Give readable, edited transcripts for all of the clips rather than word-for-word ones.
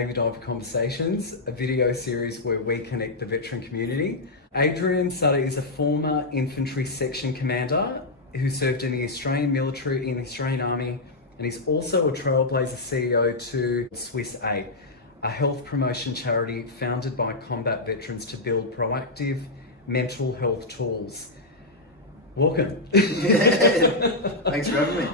Navy Diver Conversations, a video series where we connect the veteran community. Adrian Sutter is a former infantry section commander who served in the Australian military, in the Australian Army, and he's also a trailblazer CEO to Swiss Aid, a health promotion charity founded by combat veterans to build proactive mental health tools. Welcome. Yeah. Thanks for having me.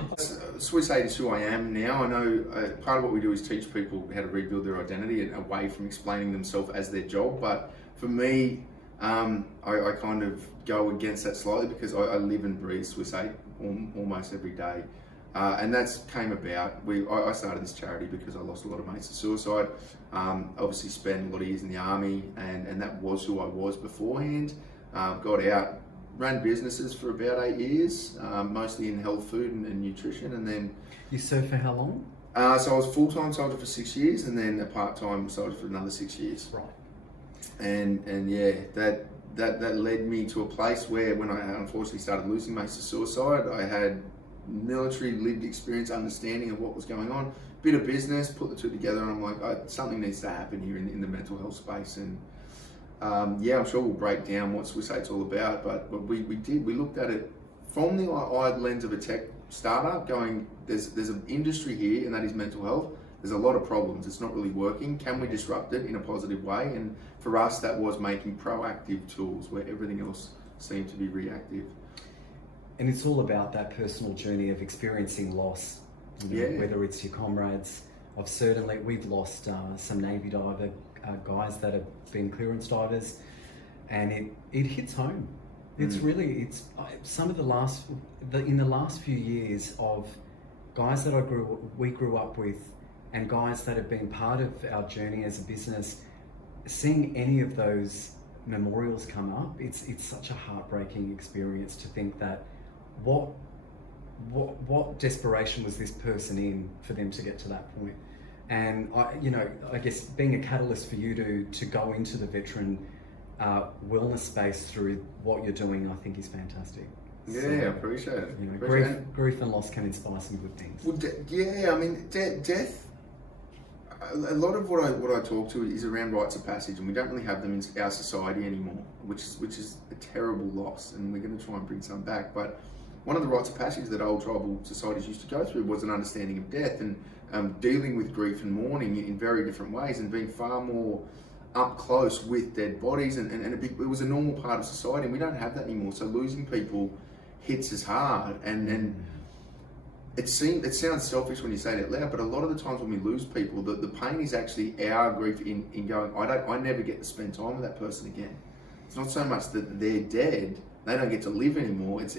Swiss Aid is who I am now. I know part of what we do is teach people how to rebuild their identity and away from explaining themselves as their job. But for me, I kind of go against that slightly because I live and breathe Swiss Aid almost every day. And that's came about. I started this charity because I lost a lot of mates to suicide. Obviously spent a lot of years in the army, and that was who I was beforehand. Got out, ran businesses for about 8 years, mostly in health, food and nutrition, and then... You served for how long? So I was full-time soldier for 6 years, and then a part-time soldier for another 6 years. Right. And yeah, that led me to a place where when I unfortunately started losing mates to suicide, I had military lived experience, understanding of what was going on, bit of business, put the two together, and I'm like, something needs to happen here in the mental health space. And yeah, I'm sure we'll break down what Swiss Aid's all about, but we looked at it from the lens of a tech startup, going, there's an industry here, and that is mental health. There's a lot of problems. It's not really working. Can we disrupt it in a positive way? And for us, that was making proactive tools where everything else seemed to be reactive. And it's all about that personal journey of experiencing loss, whether it's your comrades. We've lost some Navy diver guys that have been clearance divers, and it hits home. It's really, some of in the last few years of guys that we grew up with, and guys that have been part of our journey as a business, seeing any of those memorials come up, it's such a heartbreaking experience to think that what desperation was this person in for them to get to that point. And I guess being a catalyst for you to go into the veteran wellness space through what you're doing, I think is fantastic. Yeah, I appreciate it. Grief and loss can inspire some good things. Well, death. A lot of what I talk to is around rites of passage, and we don't really have them in our society anymore, which is a terrible loss, and we're going to try and bring some back. But one of the rites of passage that old tribal societies used to go through was an understanding of death and dealing with grief and mourning in very different ways, and being far more up close with dead bodies, and it was a normal part of society, and we don't have that anymore. So losing people hits us hard, and it sounds selfish when you say it out loud, but a lot of the times when we lose people, the pain is actually our grief in going, I never get to spend time with that person again. It's not so much that they're dead, they don't get to live anymore, it's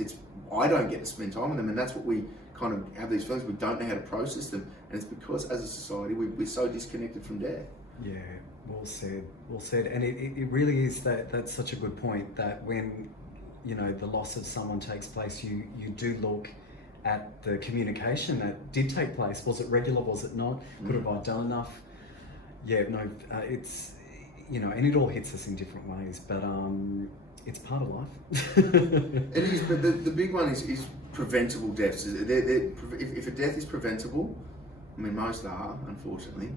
I don't get to spend time with them, and that's what we kind of have these feelings, we don't know how to process them, and it's because as a society we're so disconnected from death. Yeah, well said, and it really is that's such a good point, that when the loss of someone takes place, you do look at the communication that did take place. Was it regular? Was it not? Could have I done enough? Yeah, no, it's and it all hits us in different ways, but it's part of life. It is, but the big one is preventable deaths. If a death is preventable, I mean most are, unfortunately,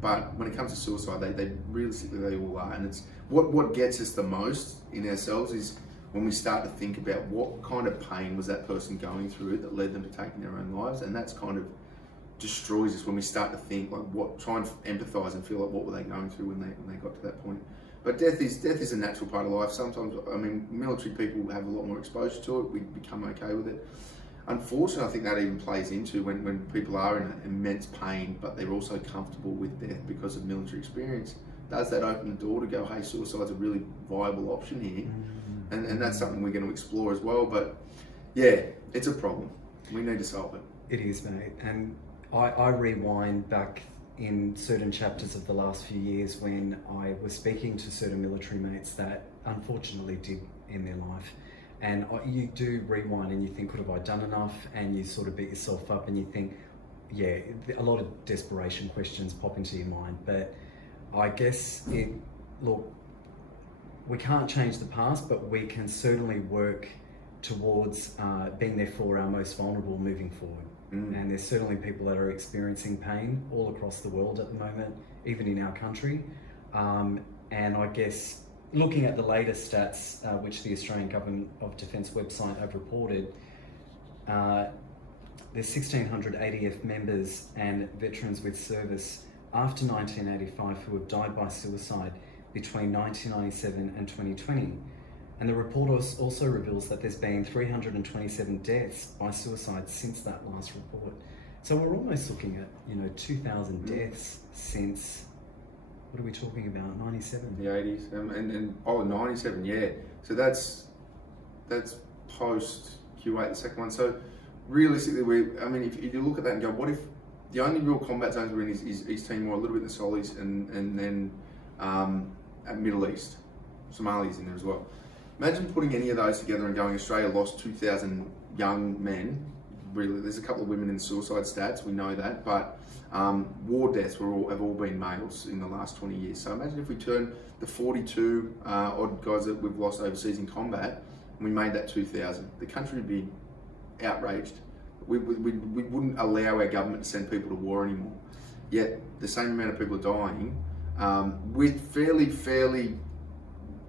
but when it comes to suicide, they realistically they all are, and it's what gets us the most in ourselves is when we start to think about what kind of pain was that person going through that led them to taking their own lives, and that's kind of destroys us when we start to think try and empathise and feel like what were they going through when they got to that point. But death is a natural part of life. Sometimes, I mean, military people have a lot more exposure to it. We become okay with it. Unfortunately, I think that even plays into when people are in immense pain, but they're also comfortable with death because of military experience. Does that open the door to go, hey, suicide's a really viable option here? And that's something we're going to explore as well. But yeah, it's a problem. We need to solve it. It is, mate. And I rewind back in certain chapters of the last few years when I was speaking to certain military mates that unfortunately did end their life. And you do rewind and you think, could have I done enough? And you sort of beat yourself up and you think, yeah, a lot of desperation questions pop into your mind. But I guess we can't change the past, but we can certainly work towards being there for our most vulnerable moving forward. And there's certainly people that are experiencing pain all across the world at the moment, even in our country. And I guess looking at the latest stats, which the Australian Government of Defence website have reported, there's 1,600 ADF members and veterans with service after 1985 who have died by suicide between 1997 and 2020. And the report also reveals that there's been 327 deaths by suicide since that last report. So we're almost looking at, 2,000 deaths since, what are we talking about, 97? The 80s, and 97, yeah. So that's post Q8, the second one. So realistically, if you look at that and go, what if the only real combat zones we're in is East Timor, a little bit in the Solis, and then at Middle East, Somalia's in there as well. Imagine putting any of those together and going, Australia lost 2,000 young men. Really, there's a couple of women in suicide stats, we know that, but war deaths have all been males in the last 20 years. So imagine if we turn the 42 odd guys that we've lost overseas in combat, and we made that 2,000. The country would be outraged. We wouldn't allow our government to send people to war anymore. Yet the same amount of people are dying with fairly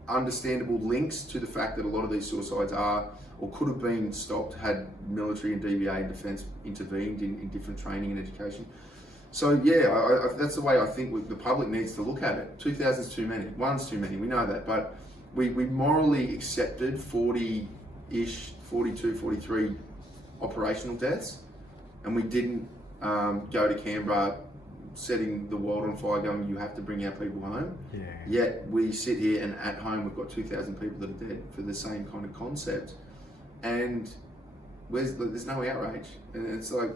understandable links to the fact that a lot of these suicides are or could have been stopped had military and DVA and defence intervened in different training and education. So yeah, that's the way I think the public needs to look at it. 2,000 is too many, one's too many, we know that, but we morally accepted 40-ish, 42, 43 operational deaths, and we didn't go to Canberra setting the world on fire going, you have to bring our people home. Yeah. Yet we sit here and at home we've got 2,000 people that are dead for the same kind of concept, and there's no outrage. And it's like,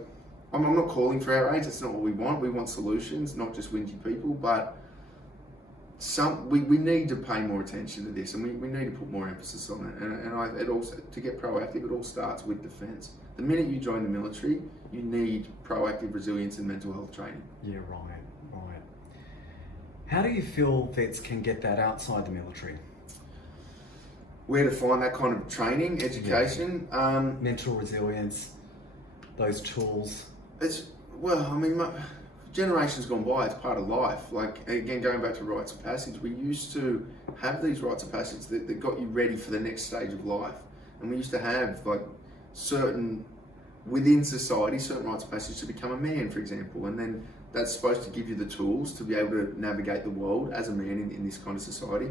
I'm not calling for outrage, that's not what we want. We want solutions, not just whingy people, but we need to pay more attention to this, and we need to put more emphasis on it. And it also, to get proactive, it all starts with defence. The minute you join the military, you need proactive resilience and mental health training. Yeah, right. How do you feel vets can get that outside the military? Where to find that kind of training, education? Yeah. Mental resilience, those tools. Generations gone by, it's part of life. Like, again, going back to rites of passage, we used to have these rites of passage that got you ready for the next stage of life. And we used to have within society, certain rites of passage to become a man, for example. And then that's supposed to give you the tools to be able to navigate the world as a man in this kind of society.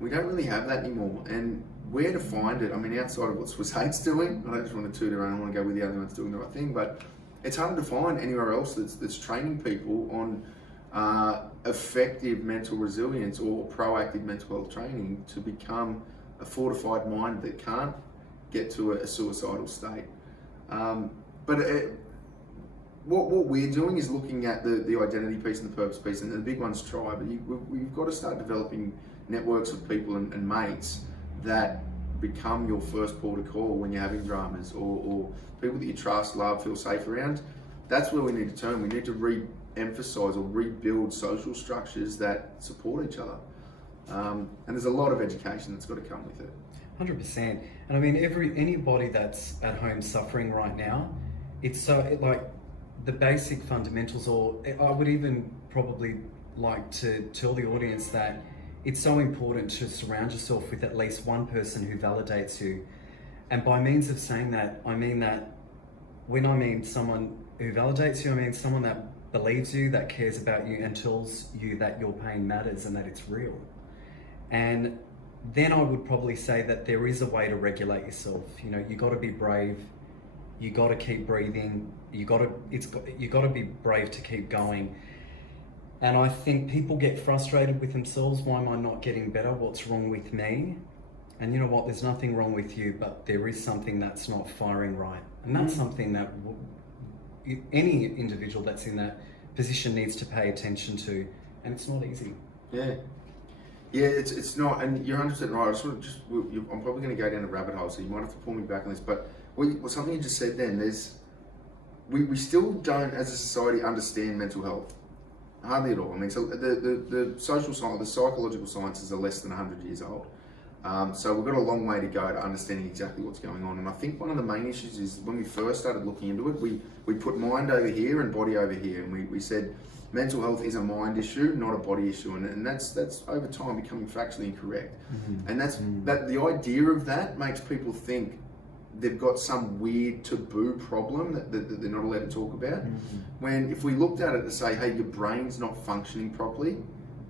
We don't really have that anymore. And where to find it, outside of what Swiss Hate's doing, I don't just want to toot around, I want to go with the other ones doing the right thing, but it's hard to find anywhere else that's training people on effective mental resilience or proactive mental health training to become a fortified mind that can't get to a suicidal state. What we're doing is looking at the identity piece and the purpose piece, and the big one's tribe. We've got to start developing networks of people and mates that become your first port of call when you're having dramas, or people that you trust, love, feel safe around. That's where we need to turn. We need to re-emphasize or rebuild social structures that support each other. And there's a lot of education that's got to come with it. 100%. And anybody that's at home suffering right now, it's the basic fundamentals, or I would even probably like to tell the audience that it's so important to surround yourself with at least one person who validates you. And by means of saying that, I mean that when I mean someone who validates you, I mean someone that believes you, that cares about you, and tells you that your pain matters and that it's real. And then I would probably say that there is a way to regulate yourself. You got to be brave. You got to keep breathing. You got to be brave to keep going. And I think people get frustrated with themselves. Why am I not getting better? What's wrong with me? And you know what? There's nothing wrong with you, but there is something that's not firing right. And that's something that any individual that's in that position needs to pay attention to. And it's not easy. Yeah. Yeah, it's not, and you're 100% right. I'm probably going to go down a rabbit hole, so you might have to pull me back on this. But something you just said then, we still don't, as a society, understand mental health. Hardly at all. So the social science, the psychological sciences are less than 100 years old. So we've got a long way to go to understanding exactly what's going on. And I think one of the main issues is when we first started looking into it, we put mind over here and body over here, and we said mental health is a mind issue, not a body issue, and that's over time becoming factually incorrect. And that the idea of that makes people think they've got some weird taboo problem that they're not allowed to talk about. When if we looked at it to say, hey, your brain's not functioning properly,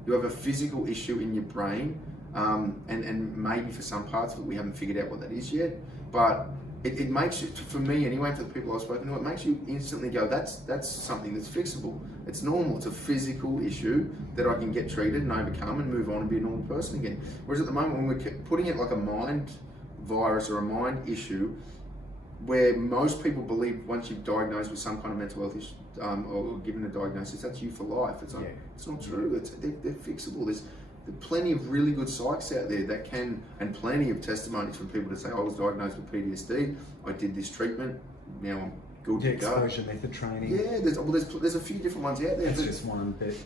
you have a physical issue in your brain, and maybe for some parts of it we haven't figured out what that is yet, but it makes it, for me anyway, for the people I've spoken to, it makes you instantly go, that's something that's fixable. It's normal. It's a physical issue that I can get treated and overcome and move on and be a normal person again. Whereas at the moment, when we're putting it like a mind virus or a mind issue, where most people believe once you've diagnosed with some kind of mental health issue, or given a diagnosis, that's you for life. It's like, it's not true. They're fixable. There's plenty of really good psychs out there that can, and plenty of testimonies from people to say, I was diagnosed with PTSD, I did this treatment, now I'm good to go. Exposure method training. Yeah, there's a few different ones out there. That's just one bit.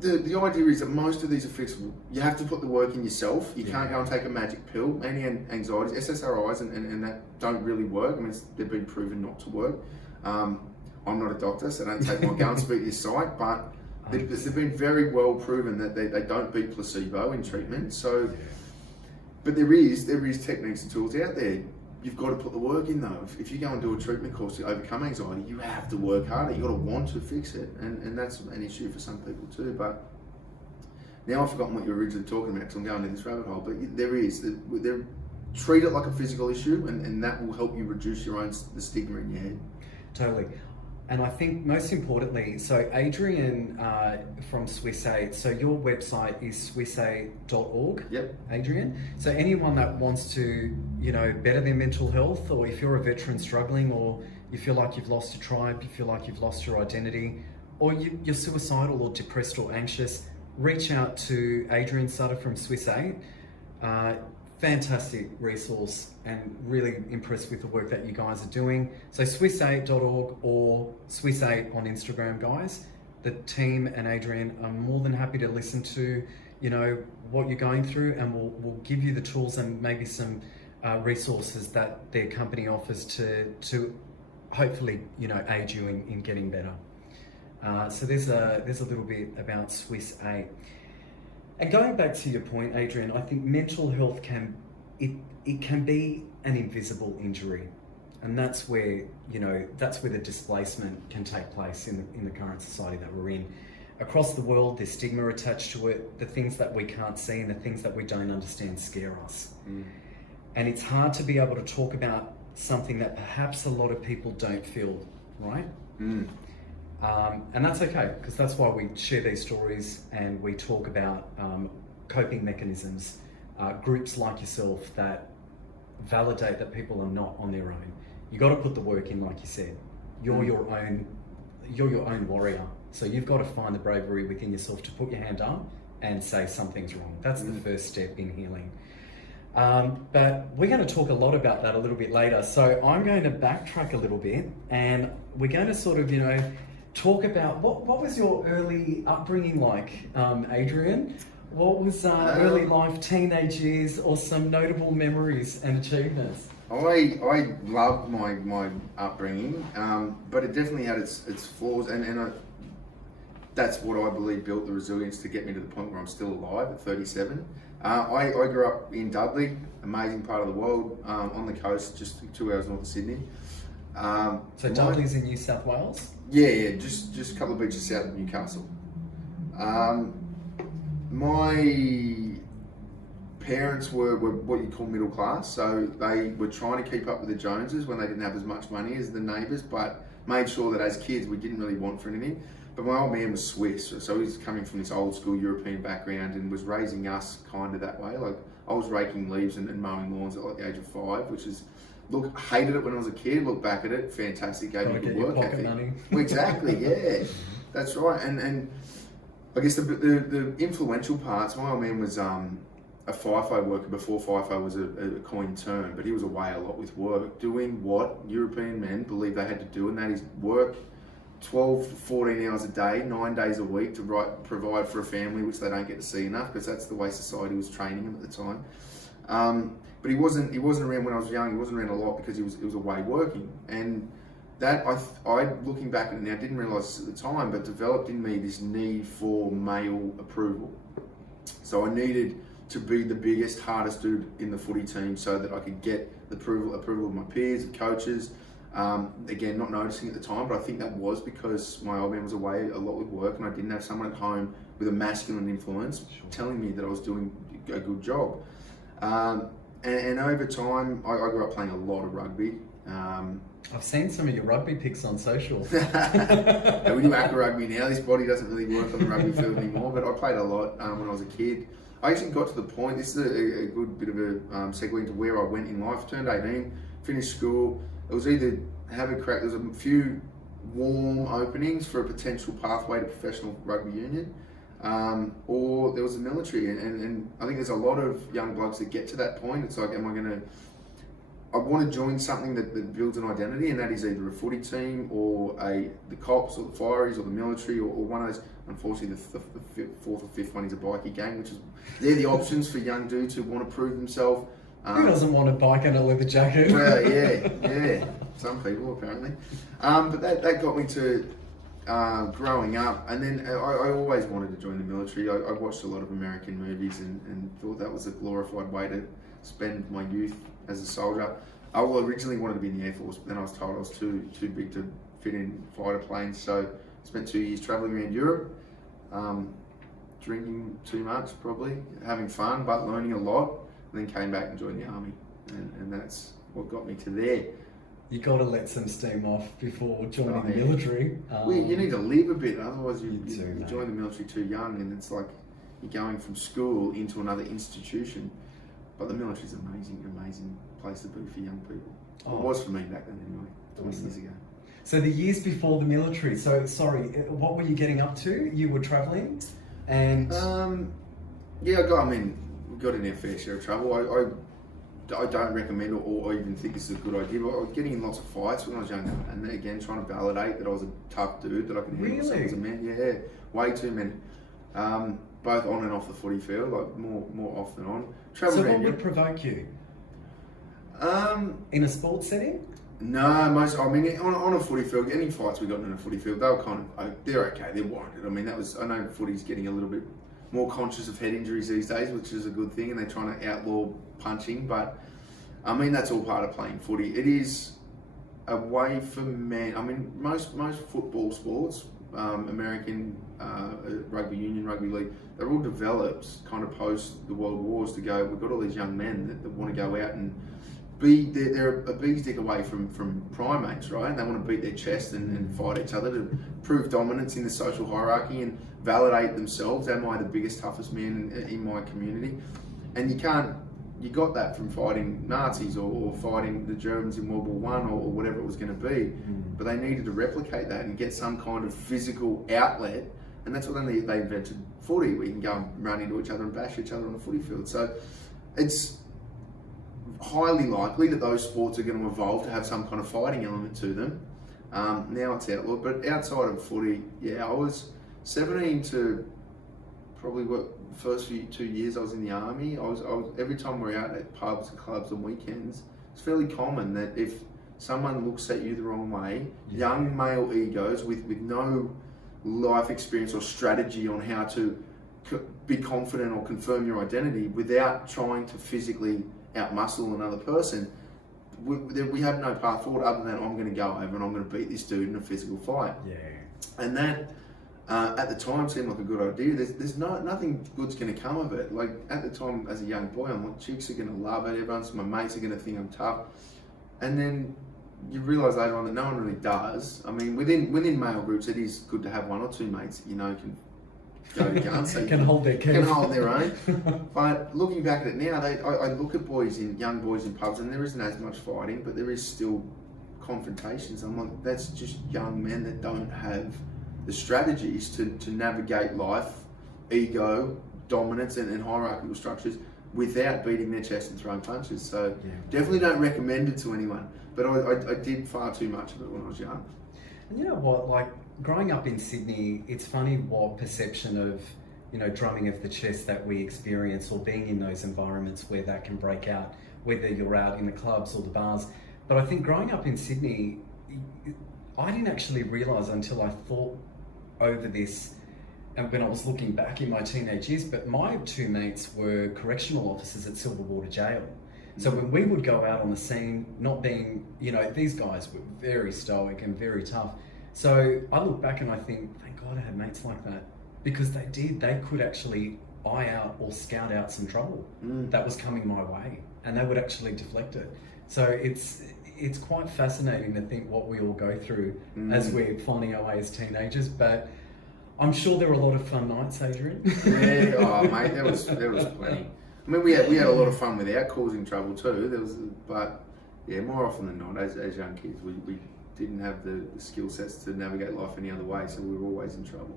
The idea is that most of these are fixable. You have to put the work in yourself. You can't go and take a magic pill. Any anxieties, SSRIs and that don't really work. I mean, they've been proven not to work. I'm not a doctor, so don't take my go and speak this site, but they've been very well proven that they don't beat placebo in treatment. So, but there is techniques and tools out there. You've got to put the work in though. If you go and do a treatment course to overcome anxiety, you have to work harder. You've got to want to fix it, and that's an issue for some people too. But now I've forgotten what you were originally talking about because I'm going down this rabbit hole. But they're treat it like a physical issue, and that will help you reduce the stigma in your head. Totally. And I think most importantly, so Adrian from SwissAid, so your website is swissaid.org. Yep. Adrian. So anyone that wants to, better their mental health, or if you're a veteran struggling, or you feel like you've lost your tribe, you feel like you've lost your identity, or you're suicidal or depressed or anxious, reach out to Adrian Sutter from SwissAid. Fantastic resource, and really impressed with the work that you guys are doing. So swissaid.org or SwissAid on Instagram, guys. The team and Adrian are more than happy to listen to, what you're going through, and we'll give you the tools and maybe some resources that their company offers to hopefully, aid you in getting better. So there's a little bit about SwissAid. And going back to your point, Adrian, I think mental health can be an invisible injury, and that's where the displacement can take place in the current society that we're in. Across the world, there's stigma attached to it. The things that we can't see and the things that we don't understand scare us, and it's hard to be able to talk about something that perhaps a lot of people don't feel, right? And that's okay, because that's why we share these stories and we talk about coping mechanisms, groups like yourself that validate that people are not on their own. You got to put the work in, like you said. You're your own warrior. So you've got to find the bravery within yourself to put your hand up and say something's wrong. That's the first step in healing. But we're going to talk a lot about that a little bit later. So I'm going to backtrack a little bit, and we're going to sort of, talk about what was your early upbringing like, Adrian? What was early life, teenage years, or some notable memories and achievements? I loved my upbringing, but it definitely had its flaws, and that's what I believe built the resilience to get me to the point where I'm still alive at 37. I grew up in Dudley, amazing part of the world, on the coast, just 2 hours north of Sydney. So Dudley's in New South Wales? Yeah, just a couple of beaches south of Newcastle. My parents were what you call middle class, so they were trying to keep up with the Joneses when they didn't have as much money as the neighbours, but made sure that as kids we didn't really want for anything. But my old man was Swiss, so he was coming from this old school European background and was raising us kind of that way. Like, I was raking leaves and mowing lawns at like the age of 5, which is, look, hated it when I was a kid, look back at it, fantastic, gave me good work ethic. Money. Well, exactly, yeah, that's right. And I guess the influential parts, my old man was a FIFO worker before FIFO was a coined term, but he was away a lot with work, doing what European men believed they had to do, and that is work 12 to 14 hours a day, 9 days a week to provide for a family, which they don't get to see enough, because that's the way society was training him at the time. But he wasn't around when I was young. He wasn't around a lot because he was away working, and that I looking back at it now, didn't realise this at the time, but developed in me this need for male approval. So I needed to be the biggest, hardest dude in the footy team so that I could get the approval of my peers, of coaches. Again, not noticing at the time, but I think that was because my old man was away a lot with work, and I didn't have someone at home with a masculine influence telling me that I was doing a good job. And over time, I grew up playing a lot of rugby. I've seen some of your rugby pics on social. We do aqua rugby now. This body doesn't really work on the rugby field anymore, but I played a lot when I was a kid. I actually got to the point, this is a good bit of a segue into where I went in life. Turned 18, finished school. It was either have a crack, there was a few warm openings for a potential pathway to professional rugby union, or there was the military. And I think there's a lot of young blokes that get to that point. It's like, I want to join something that builds an identity, and that is either a footy team or the cops or the fireys or the military or one of those. Unfortunately, the fourth or fifth one is a bikie gang, which is, they're the options for young dudes who want to prove themselves. Who doesn't want a bike and a leather jacket? Well, yeah, some people apparently. But that got me to growing up, and then I always wanted to join the military. I watched a lot of American movies and thought that was a glorified way to spend my youth as a soldier. I originally wanted to be in the Air Force, but then I was told I was too big to fit in fighter planes, so I spent 2 years travelling around Europe, drinking too much probably, having fun but learning a lot, and then came back and joined the army, and that's what got me to there. You got to let some steam off before joining the military. Well, you need to live a bit, otherwise you do, join the military too young, and it's like you're going from school into another institution. But the military is an amazing place to be for young people. It was for me back then anyway, 20 years ago. So the years before the military, what were you getting up to? You were travelling? And we got in our fair share of trouble. I don't recommend or even think this is a good idea, but I was getting in lots of fights when I was younger, and then again trying to validate that I was a tough dude, that I could handle myself as a man. Yeah, way too many. Both on and off the footy field, like more off than on. So what would provoke you? In a sports setting? No, on a footy field, any fights we got in a footy field, they were they're okay, they're warranted. I know footy's getting a little bit more conscious of head injuries these days, which is a good thing, and they're trying to outlaw punching, but that's all part of playing footy. It is a way for men, most football sports, American rugby union, rugby league, they're all developed kind of post the world wars to go, we've got all these young men that want to go out and they're a bee's dick away from primates, right? And they want to beat their chest and fight each other to prove dominance in the social hierarchy and validate themselves. Am I the biggest, toughest man in my community? And you got that from fighting Nazis or fighting the Germans in World War I or whatever it was going to be. But they needed to replicate that and get some kind of physical outlet, and that's what they invented footy, where you can go and run into each other and bash each other on the footy field. So it's highly likely that those sports are going to evolve to have some kind of fighting element to them. Now it's outlawed, but outside of footy, I was 17 to probably first 2 years I was in the army. I was every time we're out at pubs and clubs on weekends, it's fairly common that if someone looks at you the wrong way, young male egos with no life experience or strategy on how to be confident or confirm your identity without trying to physically outmuscle another person, we have no path forward other than I'm going to go over and I'm going to beat this dude in a physical fight. And that at the time seemed like a good idea. There's nothing good's going to come of it. Like at the time as a young boy, I'm like, chicks are going to love it, my mates are going to think I'm tough, and then you realise later on that no one really does. Within male groups, it is good to have one or two mates that can go to guns, so can hold their own. But looking back at it now, I look at young boys in pubs, and there isn't as much fighting, but there is still confrontations. I'm like, that's just young men that don't have the strategies to navigate life, ego, dominance, and hierarchical structures without beating their chest and throwing punches. So definitely don't recommend it to anyone. But I did far too much of it when I was young. And you know what, like growing up in Sydney, it's funny what perception of, drumming of the chest that we experience, or being in those environments where that can break out, whether you're out in the clubs or the bars. But I think growing up in Sydney, I didn't actually realise until I thought over this, and when I was looking back in my teenage years, but my two mates were correctional officers at Silverwater Jail. So when we would go out on the scene, not being, these guys were very stoic and very tough. So I look back and I think, thank God I had mates like that, because they could actually eye out or scout out some trouble that was coming my way, and they would actually deflect it. So it's quite fascinating to think what we all go through as we're finding our way as teenagers. But I'm sure there were a lot of fun nights, Adrian. Yeah, oh mate, there was plenty. I mean, we had a lot of fun without causing trouble too. But more often than not, as young kids, we didn't have the skill sets to navigate life any other way, so we were always in trouble.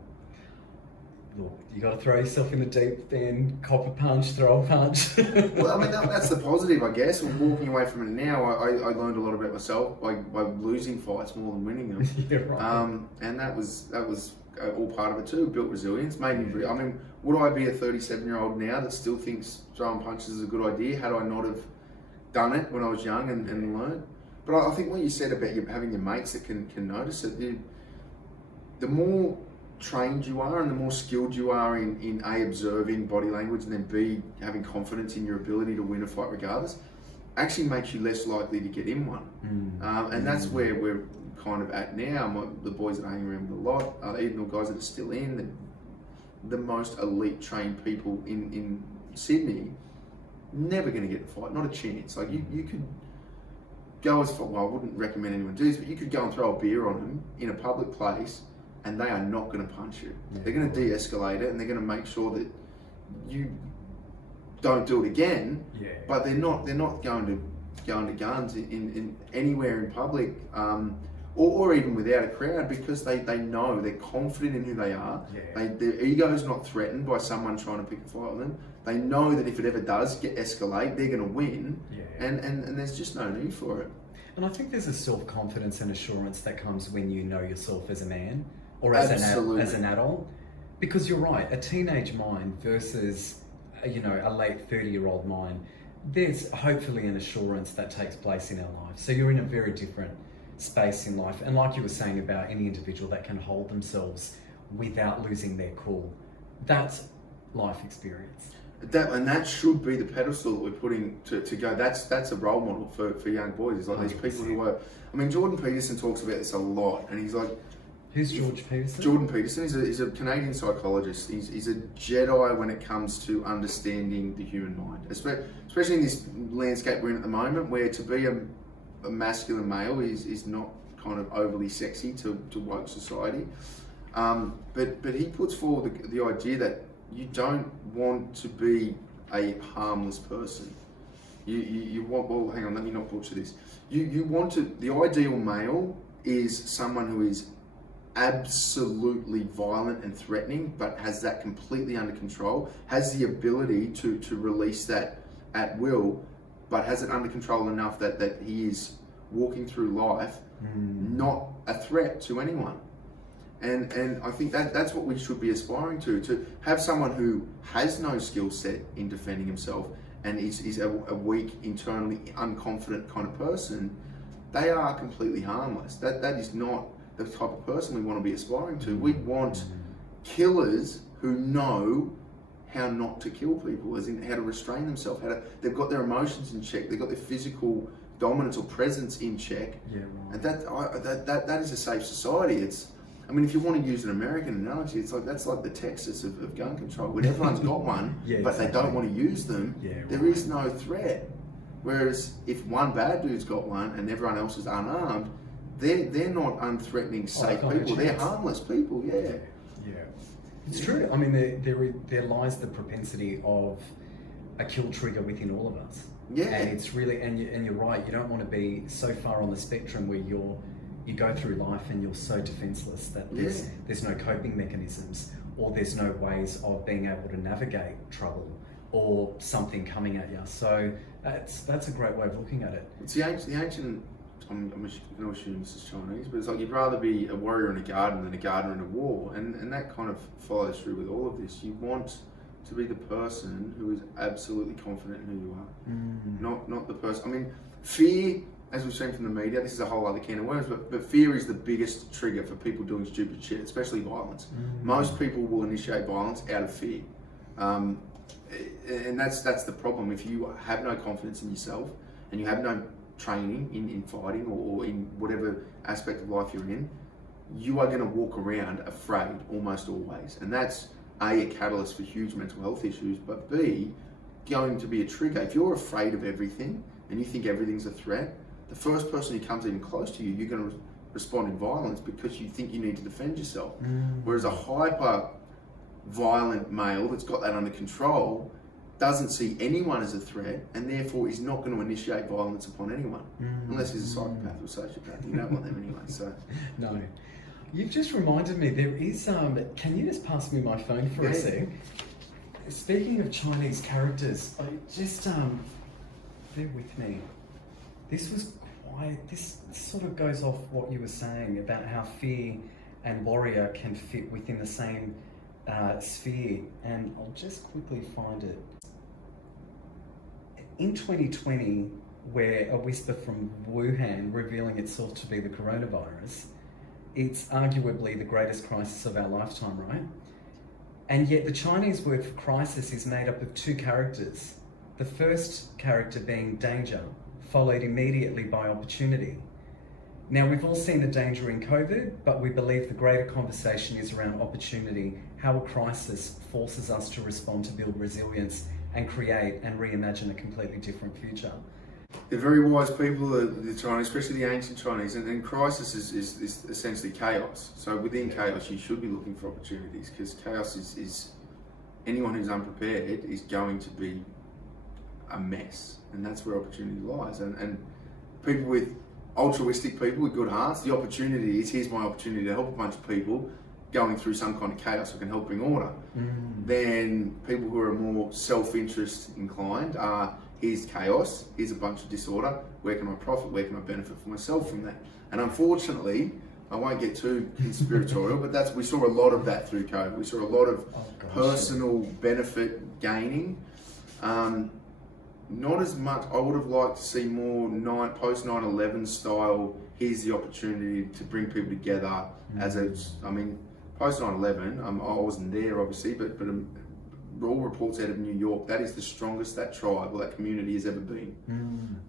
Look, you got to throw yourself in the deep end, cop a punch, throw a punch. Well, I mean, that's the positive, I guess. Walking away from it now, I learned a lot about myself by losing fights more than winning them. Yeah, right. And that was all part of it too. Built resilience, made me. I mean, would I be a 37-year-old now that still thinks throwing punches is a good idea? Had I not have done it when I was young and learned? But I think what you said about having your mates that can notice it, the more trained you are and the more skilled you are in A, observing body language, and then B, having confidence in your ability to win a fight regardless, actually makes you less likely to get in one. And that's where we're kind of at now. The boys that I hang around with a lot, even the guys that are still in, the most elite trained people in Sydney, never going to get in a fight, not a chance. Like you could go as far, well, I wouldn't recommend anyone do this, but you could go and throw a beer on them in a public place and they are not going to punch you. Yeah. They're going to de-escalate it and they're going to make sure that you don't do it again. Yeah. But they're not going to go into guns in anywhere in public, or even without a crowd, because they know, they're confident in who they are. Yeah. Their ego's not threatened by someone trying to pick a fight with them. They know that if it ever does escalate, they're going to win. Yeah. And there's just no need for it. And I think there's a self-confidence and assurance that comes when you know yourself as a man or as an adult. Because you're right, a teenage mind versus a late 30-year-old mind, there's hopefully an assurance that takes place in our life. So you're in a very different space in life. And like you were saying about any individual that can hold themselves without losing their cool, that's life experience. That should be the pedestal that we're putting to go. That's a role model for young boys. It's like 100%. These people who are. I mean, Jordan Peterson talks about this a lot, and he's like, who's George Peterson? Jordan Peterson is a Canadian psychologist. He's a Jedi when it comes to understanding the human mind, especially in this landscape we're in at the moment, where to be a masculine male is not kind of overly sexy to woke society. But he puts forward the idea that you don't want to be a harmless person. You want, well, hang on, let me not butcher this. You want to, the ideal male is someone who is absolutely violent and threatening, but has that completely under control, has the ability to release that at will, but has it under control enough that he is walking through life not a threat to anyone. And I think that's what we should be aspiring to have someone who has no skill set in defending himself and is a weak, internally unconfident kind of person. They are completely harmless. That is not the type of person we want to be aspiring to. We want killers who know how not to kill people, as in how to restrain themselves, they've got their emotions in check, they've got their physical dominance or presence in check. Yeah, right. And that is a safe society. I mean, if you want to use an American analogy, that's like the Texas of gun control, when everyone's got one, but they don't want to use them. Yeah, right. There is no threat. Whereas if one bad dude's got one and everyone else is unarmed, they're not unthreatening, safe people. They're harmless people. Yeah. Yeah, it's true. I mean, there lies the propensity of a kill trigger within all of us. Yeah. And it's really, and you're right. You don't want to be so far on the spectrum where you go through life and you're so defenseless that there's no coping mechanisms, or there's no ways of being able to navigate trouble or something coming at you. So that's a great way of looking at it. It's the ancient I'm going to assume this is Chinese, but it's like you'd rather be a warrior in a garden than a gardener in a war, and that kind of follows through with all of this. You want to be the person who is absolutely confident in who you are, not the person. I mean, fear, as we've seen from the media, this is a whole other can of worms, but fear is the biggest trigger for people doing stupid shit, especially violence. Most people will initiate violence out of fear, and that's the problem. If you have no confidence in yourself and you have no training in fighting or in whatever aspect of life you're in, you are going to walk around afraid almost always, and that's A, a catalyst for huge mental health issues, but B, going to be a trigger. If you're afraid of everything and you think everything's a threat, the first person who comes even close to you, you're going to respond in violence because you think you need to defend yourself. Whereas a hyper violent male that's got that under control doesn't see anyone as a threat and therefore is not going to initiate violence upon anyone, unless he's a psychopath or sociopath. You don't want them anyway. So no. You've just reminded me, there is, can you just pass me my phone for a sec? Speaking of Chinese characters, I just, bear with me. This sort of goes off what you were saying about how fear and warrior can fit within the same sphere, and I'll just quickly find it. In 2020, where a whisper from Wuhan revealing itself to be the coronavirus, it's arguably the greatest crisis of our lifetime, right? And yet the Chinese word for crisis is made up of two characters. The first character being danger, followed immediately by opportunity. Now, we've all seen the danger in COVID, but we believe the greater conversation is around opportunity, how a crisis forces us to respond to build resilience and create and reimagine a completely different future. They're very wise people, the Chinese, especially the ancient Chinese, and crisis is essentially chaos. So within chaos, you should be looking for opportunities, because chaos is anyone who's unprepared is going to be a mess, and that's where opportunity lies. And people with altruistic people with good hearts, the opportunity is, here's my opportunity to help a bunch of people going through some kind of chaos, I can help bring order. Then people who are more self-interest inclined are, here's chaos, here's a bunch of disorder, where can I profit, where can I benefit for myself from that? And unfortunately, I won't get too conspiratorial, but we saw a lot of that through COVID. We saw a lot of personal benefit gaining. Not as much. I would have liked to see more post 9/11 style, here's the opportunity to bring people together post 9/11, I wasn't there obviously, but all reports out of New York, that is the strongest that tribe or that community has ever been.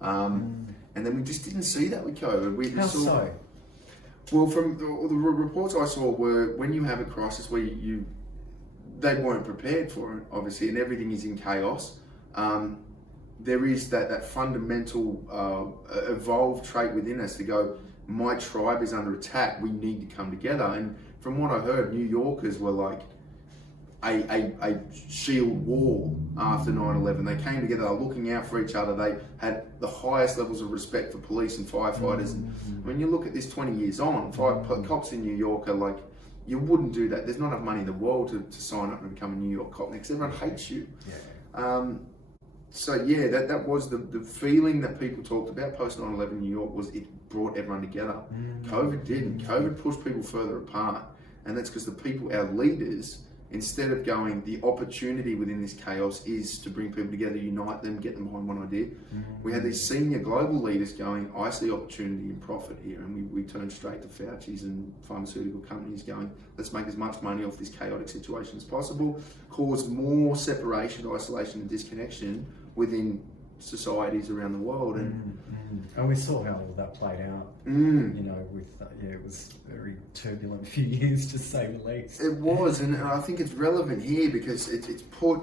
And then we just didn't see that with COVID. How so? Well, from the reports I saw were, when you have a crisis where they weren't prepared for it, obviously, and everything is in chaos, there is that fundamental evolved trait within us to go, my tribe is under attack, we need to come together. And from what I heard, New Yorkers were like a shield wall after 9/11. They came together, they were looking out for each other, they had the highest levels of respect for police and firefighters. And when you look at this 20 years on, cops in New York are like, you wouldn't do that. There's not enough money in the world to sign up and become a New York cop next. Everyone hates you. So yeah, that was the feeling that people talked about post 9/11 New York, was it brought everyone together. COVID didn't. COVID pushed people further apart, and that's because the people, our leaders, instead of going, the opportunity within this chaos is to bring people together, unite them, get them behind one idea. We had these senior global leaders going, I see opportunity and profit here, and we turned straight to Fauci's and pharmaceutical companies going, let's make as much money off this chaotic situation as possible, cause more separation, isolation and disconnection within societies around the world. And we saw how all that played out, you know, with, it was a very turbulent few years, to say the least. It was, and I think it's relevant here because it's put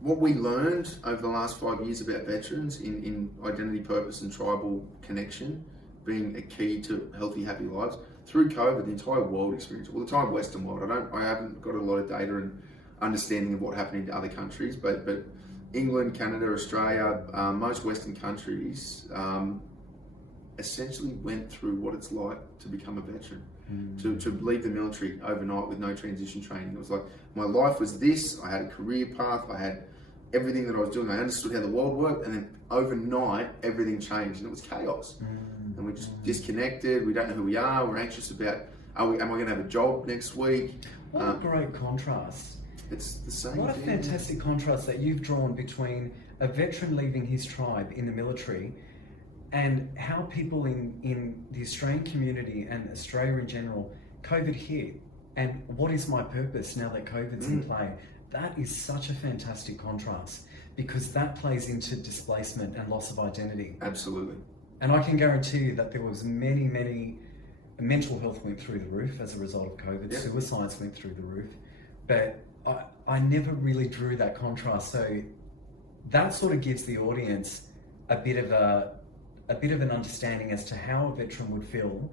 what we learned over the last 5 years about veterans in identity, purpose and tribal connection being a key to healthy, happy lives. Through COVID, the entire world experienced, well, the entire Western world, I haven't got a lot of data and understanding of what happened in other countries, but England, Canada, Australia, most Western countries essentially went through what it's like to become a veteran, to leave the military overnight with no transition training. It was like, my life was this, I had a career path, I had everything that I was doing. I understood how the world worked, and then overnight everything changed, and it was chaos. And we just disconnected. We don't know who we are. We're anxious about, am I going to have a job next week? What a great contrast. It's the same. What a fantastic contrast that you've drawn between a veteran leaving his tribe in the military and how people in the Australian community and Australia in general, COVID hit, and what is my purpose now that COVID's in play? That is such a fantastic contrast, because that plays into displacement and loss of identity. Absolutely. And I can guarantee you that there was many mental health went through the roof as a result of COVID. Yep. Suicides went through the roof, but I never really drew that contrast. So that sort of gives the audience a bit of an understanding as to how a veteran would feel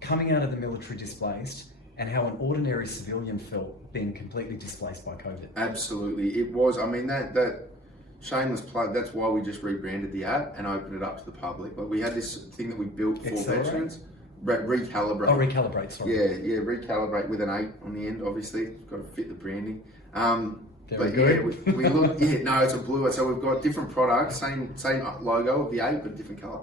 coming out of the military displaced, and how an ordinary civilian felt being completely displaced by COVID. Absolutely, it was. I mean, that shameless plug. That's why we just rebranded the app and opened it up to the public. Like, we had this thing that we built for veterans. Recalibrate. Oh, Recalibrate, sorry. Yeah, Recalibrate with an 8 on the end, obviously. It's got to fit the branding. Very but good. yeah, we look, no, it's a blue. So we've got different products, same logo of the 8, but different colour.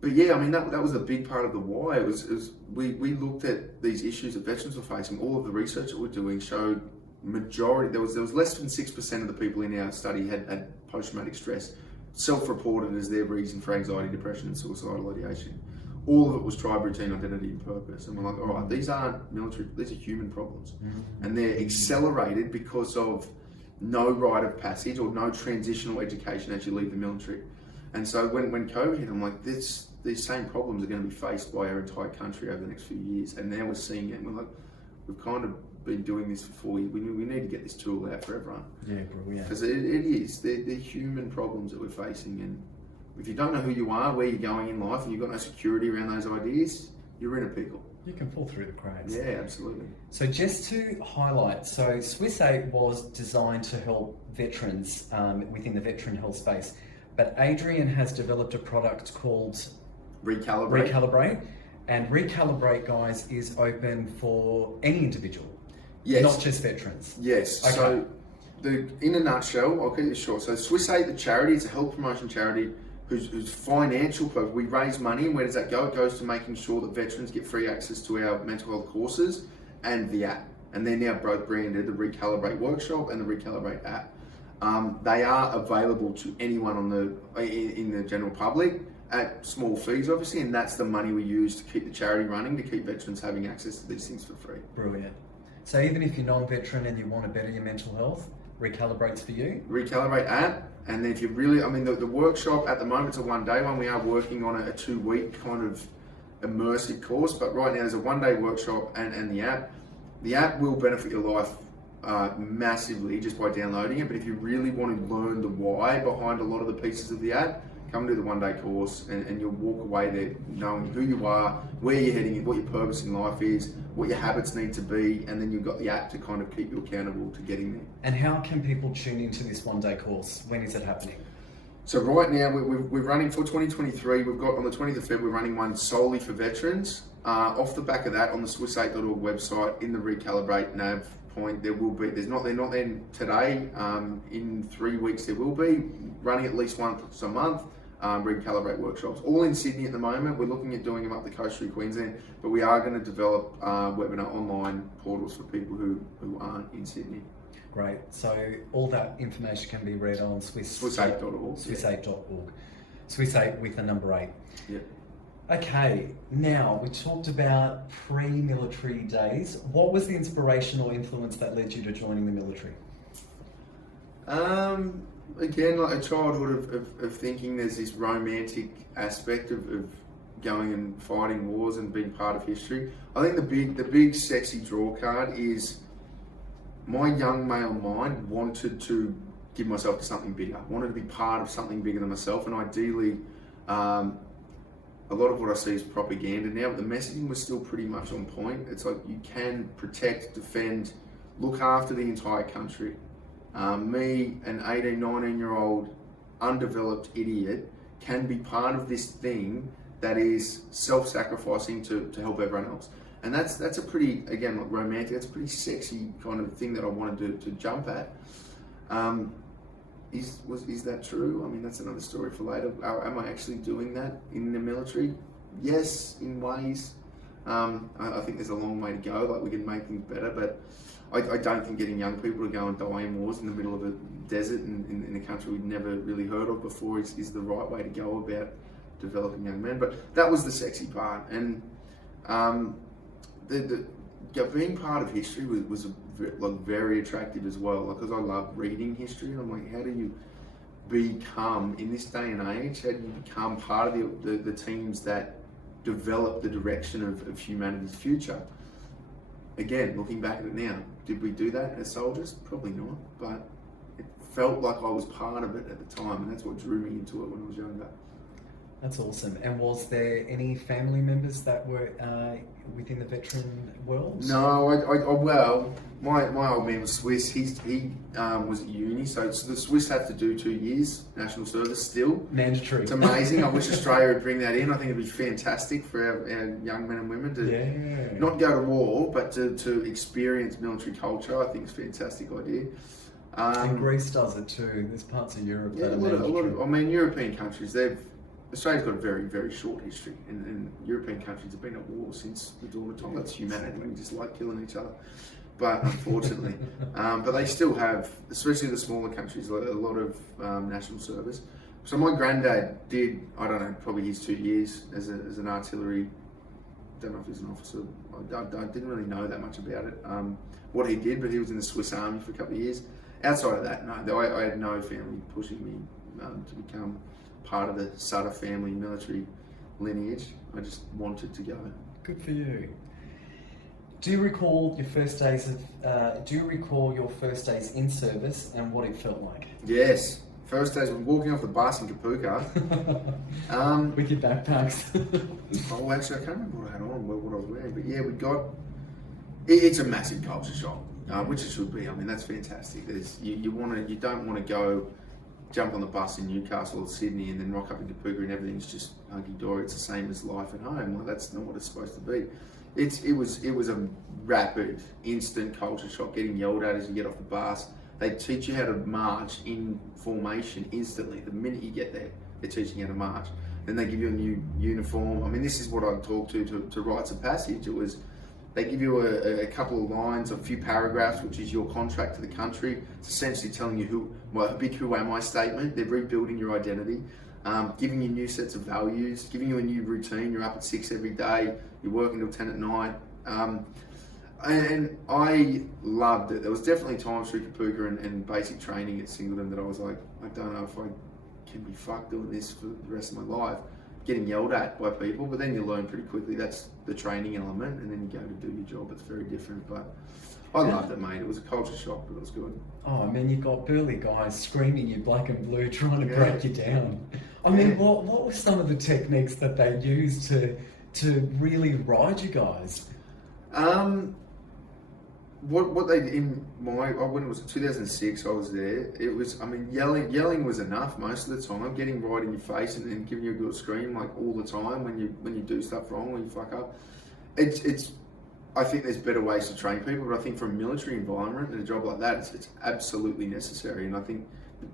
But yeah, I mean, that was a big part of the why. It was we looked at these issues that veterans were facing. All of the research that we're doing showed majority, there was less than 6% of the people in our study had post-traumatic stress, self-reported as their reason for anxiety, depression and suicidal ideation. All of it was tribe, routine, identity and purpose. And we're like, all right, these aren't military, these are human problems. And they're accelerated because of no rite of passage or no transitional education as you leave the military. And so when COVID hit, I'm like, these same problems are going to be faced by our entire country over the next few years. And now we're seeing it, and we're like, we've kind of been doing this for 4 years. We need to get this tool out for everyone. Yeah, brilliant. Because it is, they're human problems that we're facing. And if you don't know who you are, where you're going in life, and you've got no security around those ideas, you're in a pickle. You can fall through the cracks. Yeah, absolutely. So just to highlight, so Swiss 8 was designed to help veterans within the veteran health space. But Adrian has developed a product called Recalibrate. And Recalibrate, guys, is open for any individual, not just veterans. Yes. Okay. So, in a nutshell, I'll keep this short. So, Swiss 8, the charity, it's a health promotion charity whose financial purpose, we raise money, and where does that go? It goes to making sure that veterans get free access to our mental health courses and the app. And they're now both branded the Recalibrate Workshop and the Recalibrate app. They are available to anyone in the general public at small fees, obviously, and that's the money we use to keep the charity running, to keep veterans having access to these things for free. Brilliant. So even if you're non-veteran and you want to better your mental health, Recalibrate's for you? Recalibrate app, and then if you really, I mean, the workshop at the moment, it's a one-day one. We are working on a 2-week kind of immersive course, but right now there's a 1-day workshop and the app. The app will benefit your life massively just by downloading it, but if you really want to learn the why behind a lot of the pieces of the app, come do the 1-day course and you'll walk away there knowing who you are, where you're heading, what your purpose in life is, what your habits need to be, and then you've got the app to kind of keep you accountable to getting there. And how can people tune into this 1-day course? When is it happening? So right now we're running for 2023. We've got on the 20th of February, we're running one solely for veterans. Off the back of that, on the Swiss8.org website, in the Recalibrate nav point, they're not there today. In 3 weeks there will be, running at least once a month. Recalibrate workshops, all in Sydney at the moment. We're looking at doing them up the coast through Queensland, but we are going to develop webinar online portals for people who aren't in Sydney. Great. So all that information can be read on Swiss8.org. Swiss8.org. Swiss8 with the number 8. Yeah. Okay, now we talked about pre-military days. What was the inspiration or influence that led you to joining the military? Again, like a childhood of thinking there's this romantic aspect of going and fighting wars and being part of history. I think the big sexy draw card is my young male mind wanted to give myself to something bigger, wanted to be part of something bigger than myself, and ideally, a lot of what I see is propaganda now, but the messaging was still pretty much on point. It's like you can protect, defend, look after the entire country. Me, an 18, 19-year-old undeveloped idiot, can be part of this thing that is self-sacrificing to help everyone else. And that's a pretty, again, like romantic, that's a pretty sexy kind of thing that I wanted to jump at. Is that true? I mean, that's another story for later. Am I actually doing that in the military? Yes, in ways. I think there's a long way to go. Like, we can make things better, but I don't think getting young people to go and die in wars in the middle of a desert in a country we'd never really heard of before is the right way to go about developing young men. But that was the sexy part, and being part of history was very attractive as well. Because I love reading history, and I'm like, how do you become, in this day and age, how do you become part of the teams that develop the direction of humanity's future? Again, looking back at it now, did we do that as soldiers? Probably not, but it felt like I was part of it at the time, and that's what drew me into it when I was younger. That's awesome. And was there any family members that were within the veteran world? No, well, my old man was Swiss. He was at uni, so the Swiss have to do 2 years national service still. Mandatory. It's amazing. I wish Australia would bring that in. I think it'd be fantastic for our young men and women to not go to war, but to experience military culture. I think it's a fantastic idea. And Greece does it too. There's parts of Europe that are mandatory. I mean, European countries, Australia's got a very, very short history, and European countries have been at war since the dawn of time. That's humanity. We just like killing each other. But unfortunately, but they still have, especially the smaller countries, a lot of national service. So my granddad did, I don't know, probably his 2 years as an artillery. Don't know if he's an officer. I didn't really know that much about it. What he did, but he was in the Swiss Army for a couple of years. Outside of that, no, I had no family pushing me to become part of the Sutter family military lineage. I just wanted to go. Good for you. Do you recall your first days in service and what it felt like? Yes. First days, walking off the bus in Kapuka. With your backpacks. Oh, actually, I can't remember what I had on, what I was wearing, but yeah, we got. It's a massive culture shock, which it should be. I mean, that's fantastic. You don't want to go jump on the bus in Newcastle or Sydney and then rock up in Kapuka and everything's just hunky-dory. It's the same as life at home. Like, that's not what it's supposed to be. It was a rapid, instant culture shock, getting yelled at as you get off the bus. They teach you how to march in formation instantly. The minute you get there, they're teaching you how to march. Then they give you a new uniform. I mean, this is what I talked to rites of passage. It was, they give you a couple of lines, a few paragraphs, which is your contract to the country. It's essentially telling you a big who am I statement. They're rebuilding your identity, giving you new sets of values, giving you a new routine. You're up at 6 every day, you're working till 10 at night. And I loved it. There was definitely times through Kapuka and basic training at Singleton that I was like, I don't know if I can be fucked doing this for the rest of my life. Getting yelled at by people, but then you learn pretty quickly that's the training element, and then you go to do your job. It's very different, but I loved it, mate. It was a culture shock, but it was good. Oh man, you got burly guys screaming you black and blue, trying to break you down. I mean, what were some of the techniques that they used to really ride you guys? What they when it was 2006, I was there. It was, I mean, yelling was enough most of the time. Getting right in your face and giving you a good scream like all the time when you do stuff wrong, when you fuck up. It's. I think there's better ways to train people, but I think for a military environment and a job like that, it's absolutely necessary. And I think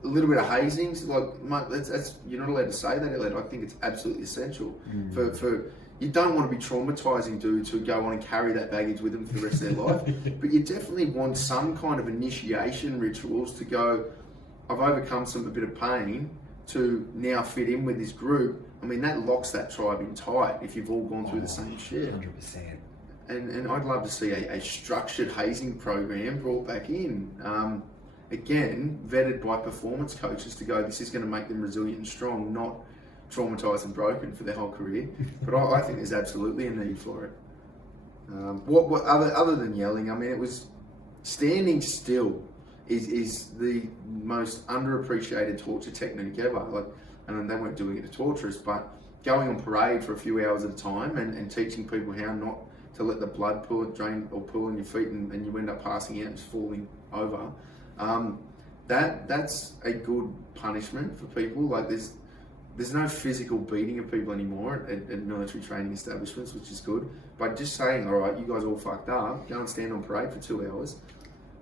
a little bit of hazing, like that's you're not allowed to say that, Elliot. I think it's absolutely essential for. You don't want to be traumatising dudes who go on and carry that baggage with them for the rest of their life, but you definitely want some kind of initiation rituals to go, I've overcome a bit of pain to now fit in with this group. I mean, that locks that tribe in tight if you've all gone through the same shit. 100%. And I'd love to see a structured hazing program brought back in. Again, vetted by performance coaches to go, this is going to make them resilient and strong, not traumatised and broken for their whole career. But I think there's absolutely a need for it. What other than yelling, I mean, it was standing still is the most underappreciated torture technique ever. Like, and they weren't doing it to torture us, but going on parade for a few hours at a time and teaching people how not to let the blood drain or pool in your feet and you end up passing out and just falling over. That's a good punishment for people. Like, there's no physical beating of people anymore at military training establishments, which is good. But just saying, all right, you guys all fucked up, go and stand on parade for 2 hours.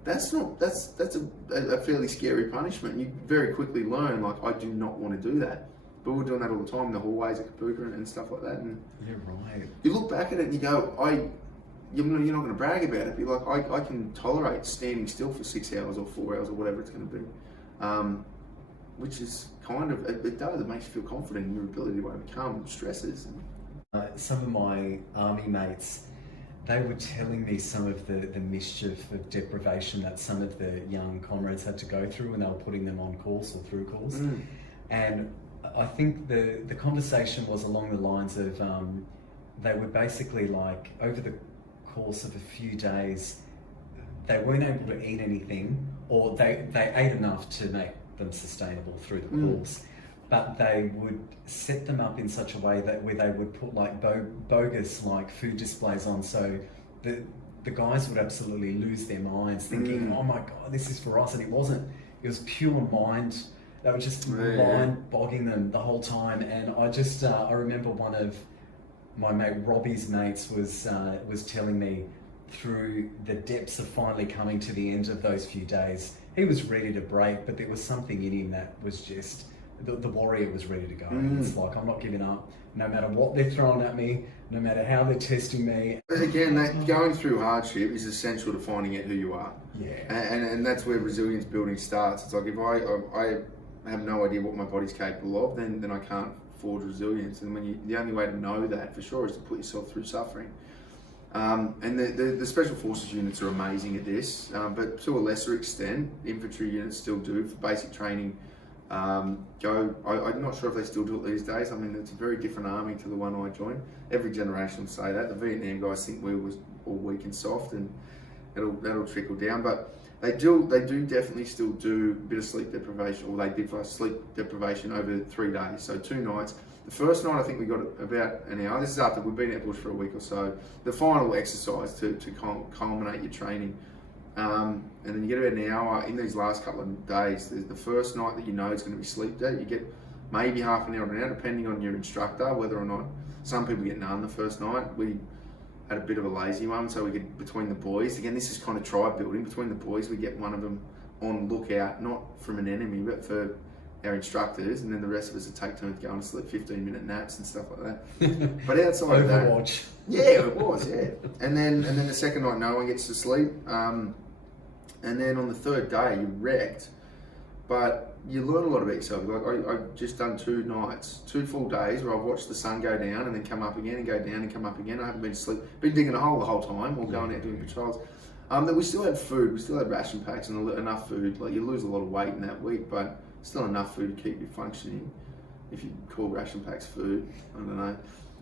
that's a fairly scary punishment. You very quickly learn, like, I do not want to do that. But we're doing that all the time in the hallways at Kapuka and stuff like that. And yeah, right. you look back at it and you go, you're not going to brag about it. But you're like, I can tolerate standing still for 6 hours or 4 hours or whatever it's going to be. Which is kind of, it does, it makes you feel confident in your ability to overcome stresses. Some of my army mates, they were telling me some of the mischief of deprivation that some of the young comrades had to go through when they were putting them on course or through course. And I think the conversation was along the lines of they were basically like, over the course of a few days, they weren't able to eat anything, or they ate enough to make them sustainable through the course. But they would set them up in such a way that where they would put like bogus like food displays on, so the guys would absolutely lose their minds thinking, oh my God, this is for us. And it wasn't. It was pure mind. They were just mind bogging them the whole time. And I just, I remember one of my mate Robbie's mates was telling me, through the depths of finally coming to the end of those few days, he was ready to break, but there was something in him that was just, the warrior was ready to go. It's like, I'm not giving up, no matter what they're throwing at me, no matter how they're testing me. Again, that going through hardship is essential to finding out who you are. Yeah. And that's where resilience building starts. It's like, if I have no idea what my body's capable of, then I can't forge resilience. And the only way to know that for sure is to put yourself through suffering. And the special forces units are amazing at this, but to a lesser extent, infantry units still do for basic training. I'm not sure if they still do it these days. I mean, it's a very different army to the one I joined. Every generation will say that. The Vietnam guys think we was all weak and soft, and that'll trickle down. But they do definitely still do a bit of sleep deprivation, or they did for sleep deprivation over 3 days, so 2 nights. The first night, I think we got about an hour. This is after we've been out bush for a week or so. The final exercise to culminate your training. And then you get about an hour in these last couple of days. The first night that you know it's going to be sleep day, you get maybe half an hour to an hour, depending on your instructor, whether or not. Some people get none the first night. We had a bit of a lazy one, so we get between the boys. Again, this is kind of tribe building. Between the boys, we get one of them on lookout, not from an enemy, but for our instructors, and then the rest of us would take turns going to sleep, 15-minute naps and stuff like that. But outside of that, Overwatch. Yeah, it was, yeah. And then the second night, no one gets to sleep. And then on the third day, you're wrecked, but you learn a lot about yourself. Like I've just done 2 nights, 2 full days where I've watched the sun go down and then come up again and go down and come up again. I haven't been to sleep, been digging a hole the whole time or going out doing patrols. That we still had food, we still had ration packs and enough food. Like, you lose a lot of weight in that week, but still enough food to keep you functioning. If you call ration packs food, I don't know.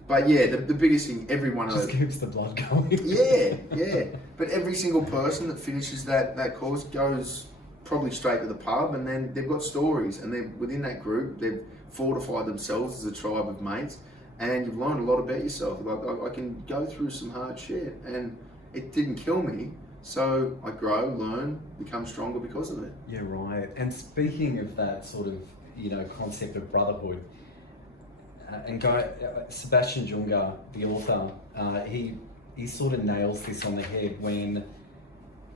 But yeah, the biggest thing, everyone just keeps the blood going. Yeah. But every single person that finishes that course goes probably straight to the pub, and then they've got stories, and they're within that group, they've fortified themselves as a tribe of mates, and you've learned a lot about yourself. Like, I can go through some hard shit, and it didn't kill me. So I grow, learn, become stronger because of it. Yeah, right. And speaking of that sort of, concept of brotherhood, Sebastian Junger, the author, he sort of nails this on the head when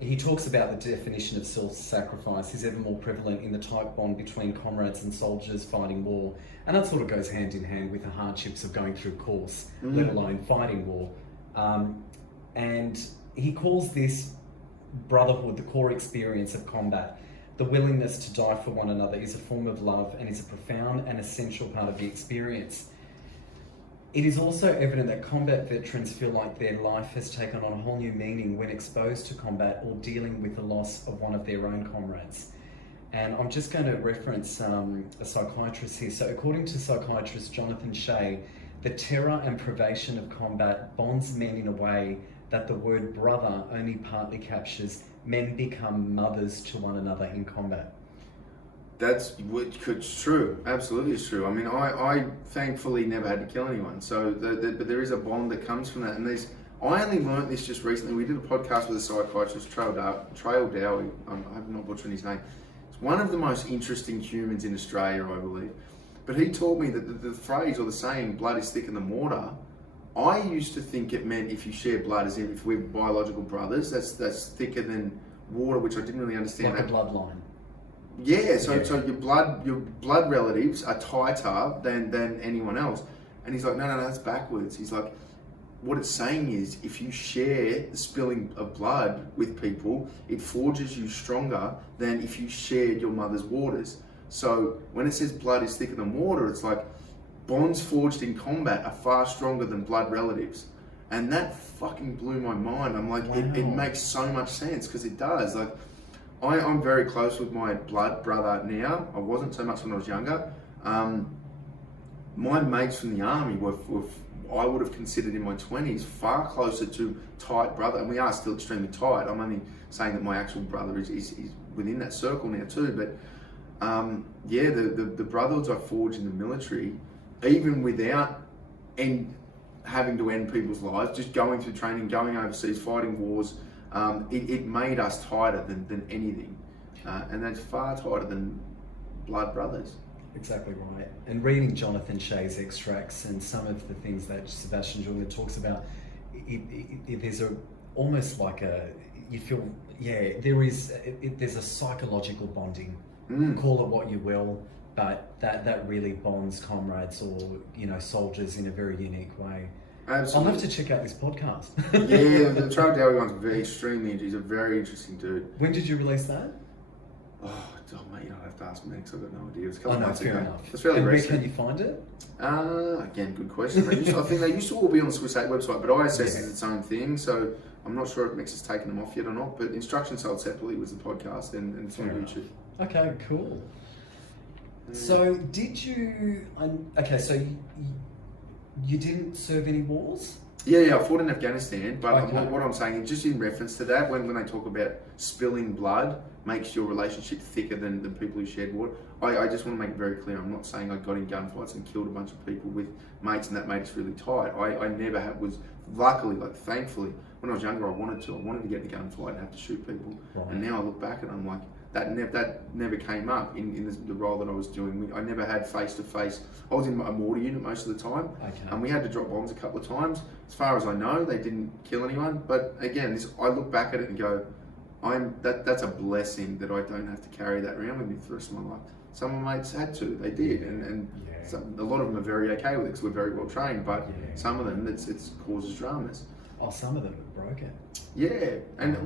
he talks about the definition of self-sacrifice is ever more prevalent in the tight bond between comrades and soldiers fighting war. And that sort of goes hand in hand with the hardships of going through course, let alone fighting war. And he calls this brotherhood the core experience of combat. The willingness to die for one another is a form of love and is a profound and essential part of the experience. It is also evident that combat veterans feel like their life has taken on a whole new meaning when exposed to combat or dealing with the loss of one of their own comrades. And I'm just going to reference a psychiatrist here. So according to psychiatrist Jonathan Shea, the terror and privation of combat bonds men in a way that the word brother only partly captures. Men become mothers to one another in combat. That's true. Absolutely, it's true. I mean, I thankfully never had to kill anyone. So, but there is a bond that comes from that. And I only learnt this just recently. We did a podcast with a psychiatrist, Trail Dowie. I'm not butchering his name. He's one of the most interesting humans in Australia, I believe. But he taught me that the phrase or the saying, blood is thicker than water, I used to think it meant if you share blood, as if we're biological brothers, that's thicker than water, which I didn't really understand. Like a bloodline. Yeah, so your blood relatives are tighter than anyone else. And he's like, no, that's backwards. He's like, what it's saying is, if you share the spilling of blood with people, it forges you stronger than if you shared your mother's waters. So when it says blood is thicker than water, it's like bonds forged in combat are far stronger than blood relatives. And that fucking blew my mind. I'm like, wow. It makes so much sense, because it does. Like, I'm very close with my blood brother now. I wasn't so much when I was younger. My mates from the army were I would have considered in my 20s far closer to tight brother, and we are still extremely tight. I'm only saying that my actual brother is within that circle now too. But the brotherhoods I forged in the military, even without having to end people's lives, just going through training, going overseas, fighting wars, it made us tighter than anything, and that's far tighter than blood brothers. Exactly right. And reading Jonathan Shea's extracts and some of the things that Sebastian Julian talks about, there's almost like you feel, there's a psychological bonding. Call it what you will, but that really bonds comrades or soldiers in a very unique way. Absolutely. I'll have to check out this podcast. Yeah, the Trevor Dowie one's extremely interesting. He's a very interesting dude. When did you release that? Oh mate, you don't have to ask me because I've got no idea. It was a couple of months fair ago. enough. It's fairly recent. Where can you find it? Again, good question. I think they used to all be on the Swiss 8 website, but ISS is its own thing, so I'm not sure if Mix has taken them off yet or not. But Instructions Sold Separately was the podcast, and it's on YouTube. Okay, cool. So did you? So you didn't serve any wars? Yeah, I fought in Afghanistan, but what I'm saying, just in reference to that, when they talk about spilling blood makes your relationship thicker than the people who shared water, I just want to make it very clear, I'm not saying I got in gunfights and killed a bunch of people with mates and that made us really tight. I never was, luckily, thankfully, when I was younger I wanted to get in a gunfight and have to shoot people. Right. And now I look back and I'm like, that never came up in the role that I was doing. I never had face-to-face. I was in a mortar unit most of the time, and we had to drop bombs a couple of times. As far as I know, they didn't kill anyone. But again, I look back at it and go, that's a blessing that I don't have to carry that around with me for the rest of my life. Some of my mates had to, they did, and a lot of them are very okay with it because we're very well trained. But some of them, it causes dramas. Oh, some of them are broken. Yeah, and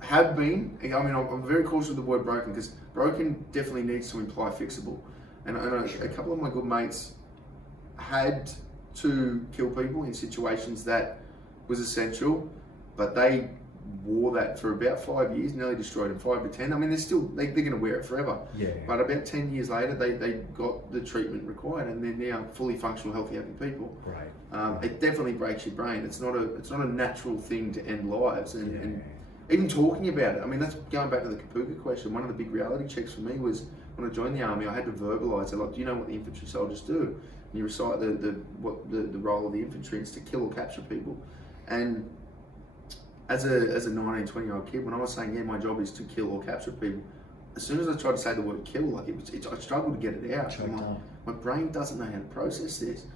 have been. I mean, I'm very cautious of the word broken because broken definitely needs to imply fixable. And a couple of my good mates had to kill people in situations that was essential, but they wore that for about 5 years, nearly destroyed them, 5 to 10. I mean, they're going to wear it forever. Yeah. But about 10 years later, they got the treatment required, and they're now fully functional, healthy, happy people. Right. It definitely breaks your brain. It's not a natural thing to end lives, and even talking about it, I mean, that's going back to the Kapuka question. One of the big reality checks for me was when I joined the army, I had to verbalise it. Like, do you know what the infantry soldiers do? And you recite the role of the infantry is to kill or capture people. And as a 19, 20-year-old kid, when I was saying, my job is to kill or capture people, as soon as I tried to say the word kill, I struggled to get it out. My brain doesn't know how to process this.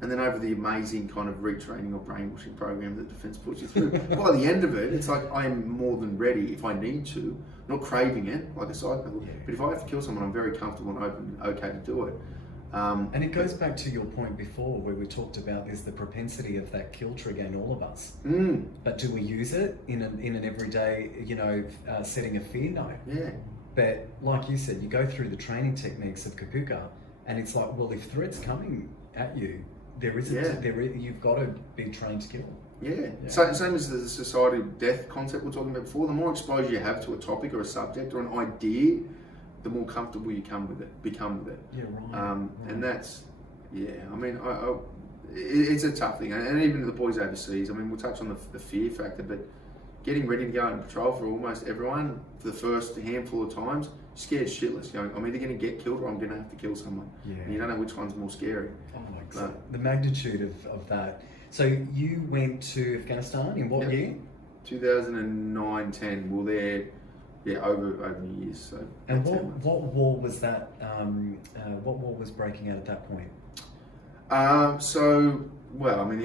And then over the amazing kind of retraining or brainwashing program that Defence puts you through, by the end of it, it's like I'm more than ready if I need to, not craving it like a psycho, but if I have to kill someone, I'm very comfortable and open, okay to do it. And it goes back to your point before where we talked about there's the propensity of that kill trigger in all of us. But do we use it in an everyday, setting of fear? No. Yeah. But like you said, you go through the training techniques of Kapuka, and it's like, well, if threats coming at you, you've got to be trained to kill. Yeah. So, same as the society of death concept we were talking about before. The more exposure you have to a topic or a subject or an idea, the more comfortable you become with it. Yeah, right. And that's, I mean, it's a tough thing. And even the boys overseas, I mean, we'll touch on the fear factor, but getting ready to go on patrol for almost everyone for the first handful of times, scared shitless. I'm either going to get killed or I'm going to have to kill someone. Yeah. And you don't know which one's more scary. Oh my God. The magnitude of that. So you went to Afghanistan in what year? 2009-10. We were there, over years. So. And what war was that? What war was breaking out at that point? The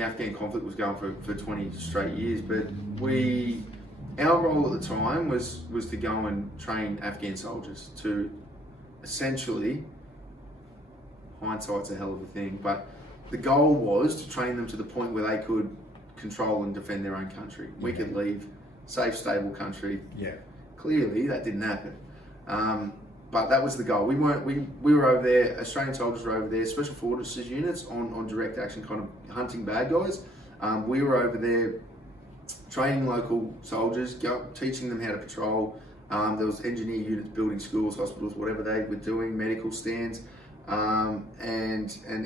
Afghan conflict was going for 20 straight years, but Our role at the time was to go and train Afghan soldiers to essentially, hindsight's a hell of a thing, but the goal was to train them to the point where they could control and defend their own country. We could leave safe, stable country. Yeah. Clearly, that didn't happen. But that was the goal. We were over there. Australian soldiers were over there. Special forces units on direct action, kind of hunting bad guys. We were over there training local soldiers, teaching them how to patrol. There was engineer units building schools, hospitals, whatever they were doing, medical stands. And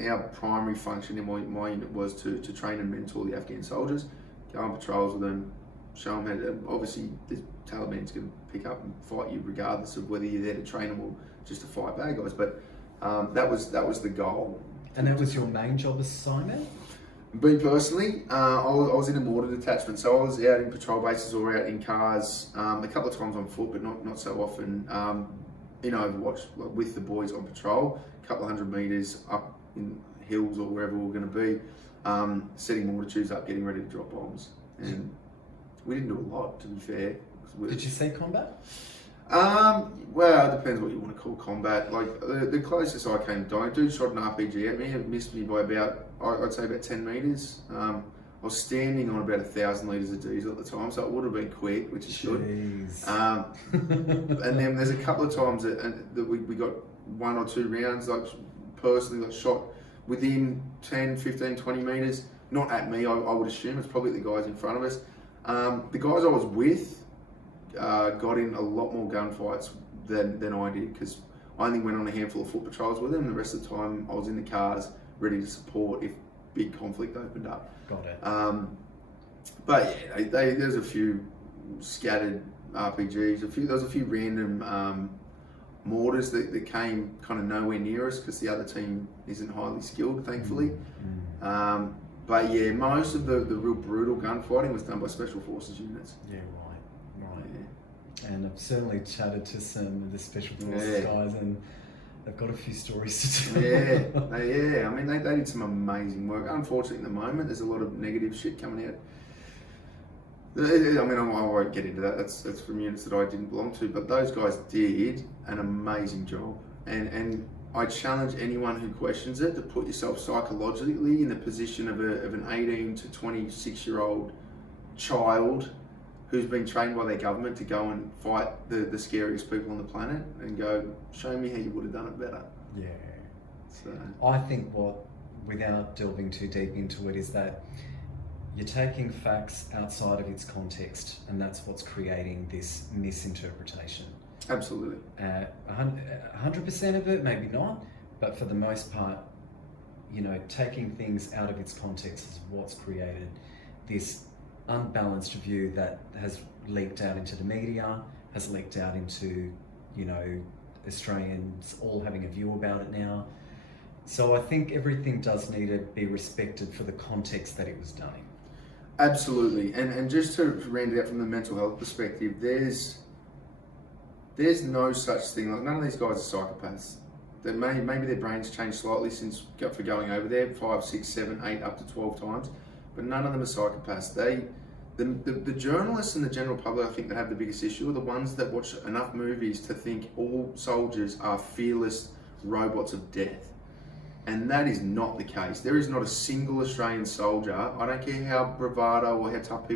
our primary function in my unit was to train and mentor the Afghan soldiers, go on patrols with them, show them how to, obviously the Taliban's going to pick up and fight you regardless of whether you're there to train them or just to fight bad guys, but that was the goal. And that was your main job assignment? Me personally, I was in a mortar detachment, so I was out in patrol bases or out in cars, a couple of times on foot, but not so often. In Overwatch, like with the boys on patrol, a couple of 100 metres up in hills or wherever we were going to be, setting mortar tubes up, getting ready to drop bombs. And we didn't do a lot, to be fair. Did you see combat? Well, it depends what you want to call combat. Like the closest I came dying, dude shot an RPG at me. It missed me by about, I'd say about 10 metres. I was standing on about 1,000 litres of diesel at the time, so it would have been quick, which is good. And then there's a couple of times that we got 1 or 2 rounds, like personally got shot within 10, 15, 20 metres. Not at me, I would assume. It's probably the guys in front of us. The guys I was with got in a lot more gunfights than I did, because I only went on a handful of foot patrols with them. The rest of the time I was in the cars ready to support if big conflict opened up. Got it. But yeah, there's a few scattered RPGs. There was a few random mortars that came kind of nowhere near us because the other team isn't highly skilled, thankfully. But yeah, most of the real brutal gunfighting was done by special forces units. Yeah, right. Yeah. And I've certainly chatted to some of the special forces guys, and they've got a few stories to tell. Yeah. I mean, they did some amazing work. Unfortunately, at the moment, there's a lot of negative shit coming out. I mean, I won't get into that. That's from units that I didn't belong to. But those guys did an amazing job. And I challenge anyone who questions it to put yourself psychologically in the position of an 18 to 26-year-old child who's been trained by their government to go and fight the scariest people on the planet, and go, show me how you would have done it better. Yeah. So I think without delving too deep into it, is that you're taking facts outside of its context, and that's what's creating this misinterpretation. Absolutely. 100% of it, maybe not, but for the most part, taking things out of its context is what's created this unbalanced view that has leaked out into the media, has leaked out into, Australians all having a view about it now. So I think everything does need to be respected for the context that it was done in. Absolutely. And just to round it out from the mental health perspective, there's no such thing. Like, none of these guys are psychopaths. Maybe their brains changed slightly for going over there 5, 6, 7, 8, up to 12 times, but none of them are psychopaths. The journalists and the general public, I think, that have the biggest issue are the ones that watch enough movies to think all soldiers are fearless robots of death. And that is not the case. There is not a single Australian soldier, I don't care how bravado or how tough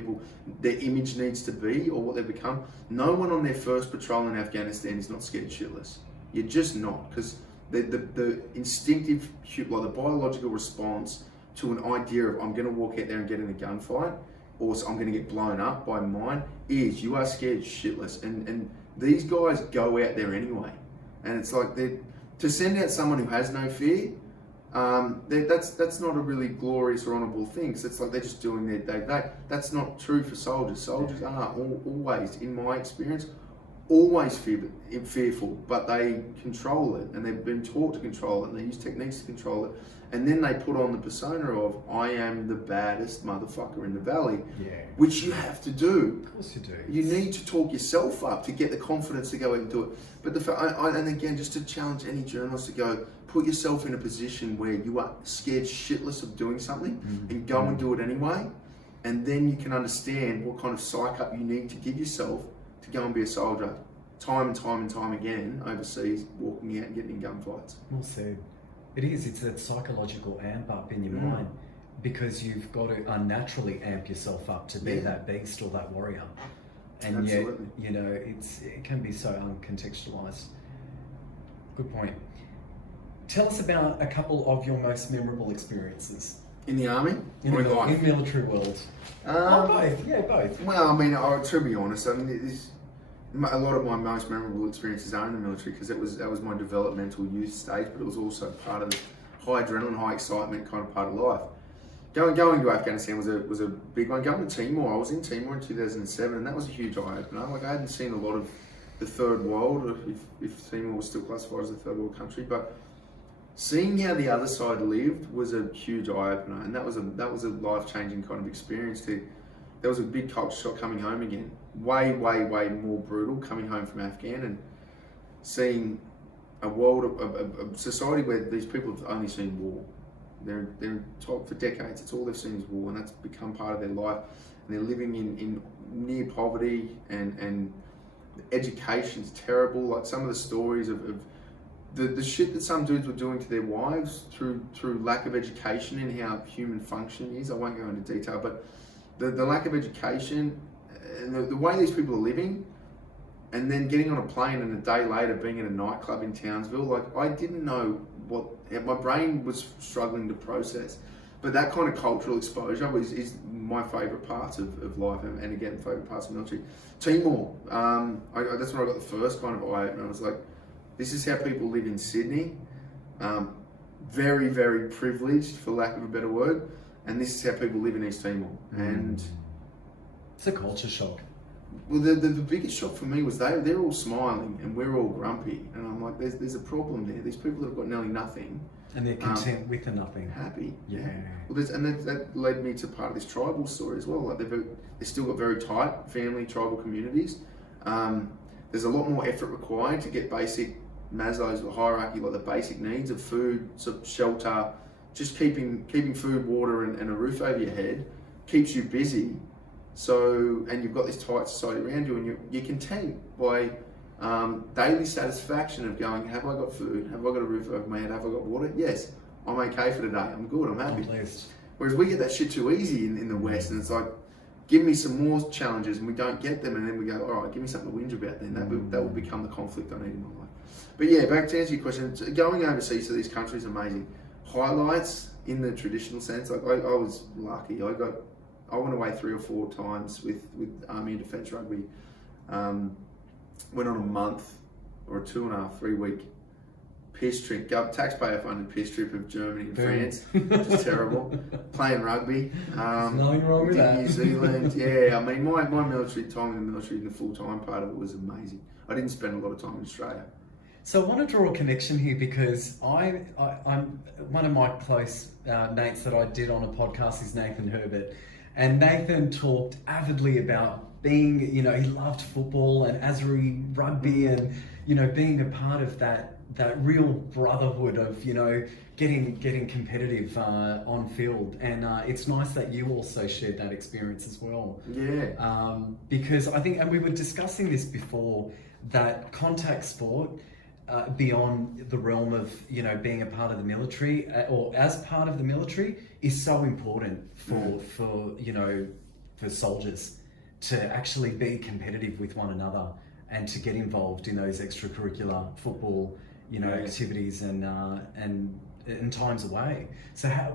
their image needs to be or what they've become, no one on their first patrol in Afghanistan is not scared shitless. You're just not, because the instinctive, like the biological response to an idea of I'm going to walk out there and get in a gunfight, or I'm going to get blown up by mine, is you are scared shitless. And these guys go out there anyway. And it's like, to send out someone who has no fear, that's not a really glorious or honourable thing, because it's like they're just doing their day-to-day. That's not true for soldiers. Soldiers are always, in my experience, always fearful, but they control it, and they've been taught to control it, and they use techniques to control it, and then they put on the persona of, I am the baddest motherfucker in the valley, which you have to do. Of course you do. You need to talk yourself up to get the confidence to go out and do it. But and again, just to challenge any journalist to go, put yourself in a position where you are scared shitless of doing something and go and do it anyway. and then you can understand what kind of psych up you need to give yourself to go and be a soldier, time and time and time again overseas, walking out and getting in gunfights. Well said. It's that psychological amp up in your mind, because you've got to unnaturally amp yourself up to be that beast or that warrior. And Absolutely. yet, you know, it can be so uncontextualized. Good point. Tell us about a couple of your most memorable experiences. In the army In or in life? In military world. Both. Yeah, both. Well, I mean, to be honest, I mean, a lot of my most memorable experiences are in the military, because that was my developmental youth stage, but it was also part of the high adrenaline, high excitement kind of part of life. Going to Afghanistan was a big one. Going to Timor, I was in Timor in 2007, and that was a huge eye opener. Like, I hadn't seen a lot of the third world, if Timor was still classified as a third world country, but seeing how the other side lived was a huge eye opener, and that was a life changing kind of experience. There was a big culture shock coming home again. Way more brutal coming home from Afghan and seeing a world, a society where these people have only seen war. They're taught for decades. It's all they've seen is war, and that's become part of their life. And they're living in near poverty, and education's terrible. Like, some of the stories of the shit that some dudes were doing to their wives through lack of education in how human function is. I won't go into detail, but the lack of education and the way these people are living, and then getting on a plane and a day later being in a nightclub in Townsville, like, I didn't know what, my brain was struggling to process. But that kind of cultural exposure is my favourite parts of life, and again, favourite parts of the military. Timor, that's when I got the first kind of eye opener. I was like, this is how people live in Sydney. Very, very privileged, for lack of a better word. And this is how people live in East Timor. And it's a culture shock. Well, the biggest shock for me was they're all smiling and we're all grumpy. And I'm like, there's a problem there. These people have got nearly nothing. And they're content with the nothing. Happy. Yeah. Well, that led me to part of this tribal story as well. Like, they've still got very tight family tribal communities. There's a lot more effort required to get basic Maslow's hierarchy, like the basic needs of food, shelter, just keeping food, water, and a roof over your head keeps you busy. So, and you've got this tight society around you, and you're content by daily satisfaction of going, have I got food? Have I got a roof over my head? Have I got water? Yes, I'm okay for today. I'm good. I'm happy. Whereas we get that shit too easy in the West, and it's like, give me some more challenges, and we don't get them, and then we go, all right, give me something to whinge about then. That will become the conflict I need in my life. But yeah, back to answer your question, going overseas to these countries is amazing. Highlights in the traditional sense, like, I was lucky. I went away 3 or 4 times with Army and Defence Rugby. Went on a month or a 2.5, 3 week piss trip, taxpayer funded piss trip of Germany and France, which is terrible. Playing rugby. There's nothing wrong with that. New Zealand, yeah. I mean, my military time in the military, the full time part of it was amazing. I didn't spend a lot of time in Australia. So I want to draw a connection here, because I'm one of my close mates that I did on a podcast is Nathan Herbert, and Nathan talked avidly about being, he loved football and Azuri rugby, and being a part of that real brotherhood of getting competitive on field, and it's nice that you also shared that experience as well. Yeah. Because I think, and we were discussing this before, that contact sport, beyond the realm of being a part of the military or as part of the military, is so important for soldiers to actually be competitive with one another and to get involved in those extracurricular football activities and times away. So how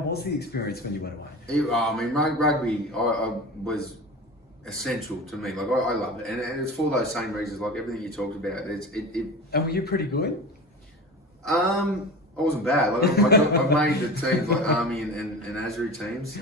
was the experience when you went away? I mean, rugby I was essential to me. Like, I love it, and it's for those same reasons. Like, everything you talked about, And were you pretty good? I wasn't bad. Like, I've made the teams like Army and Azuri teams.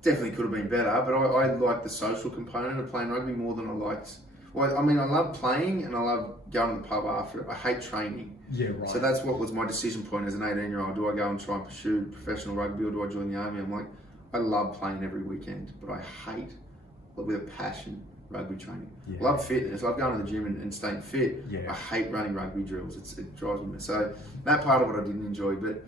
Definitely could have been better, but I liked the social component of playing rugby more than I liked. Well, I mean, I love playing and I love going to the pub after it. I hate training. Yeah, right. So that's what was my decision point as an 18-year-old. Do I go and try and pursue professional rugby, or do I join the Army? I'm like, I love playing every weekend, but I hate, with a passion, rugby training. Yeah. Love fitness. Love going to the gym and staying fit. Yeah. I hate running rugby drills. It drives me. So that part of it I didn't enjoy, but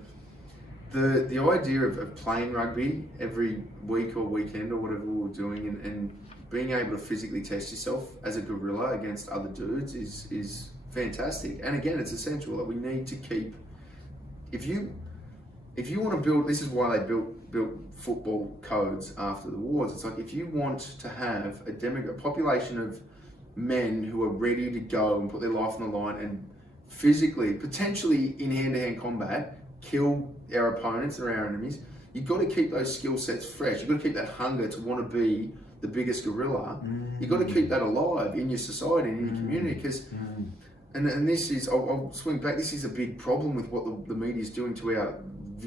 the idea of playing rugby every week or weekend or whatever we were doing, and being able to physically test yourself as a guerrilla against other dudes is fantastic. And again, it's essential that we need to keep. If you want to build, this is why they built football codes after the wars. It's like, if you want to have a population of men who are ready to go and put their life on the line and physically, potentially in hand-to-hand combat, kill our opponents or our enemies, you've got to keep those skill sets fresh. You've got to keep that hunger to want to be the biggest gorilla. You've got to keep that alive in your society and in your community, because and this is, I'll swing back, this is a big problem with what the media is doing to our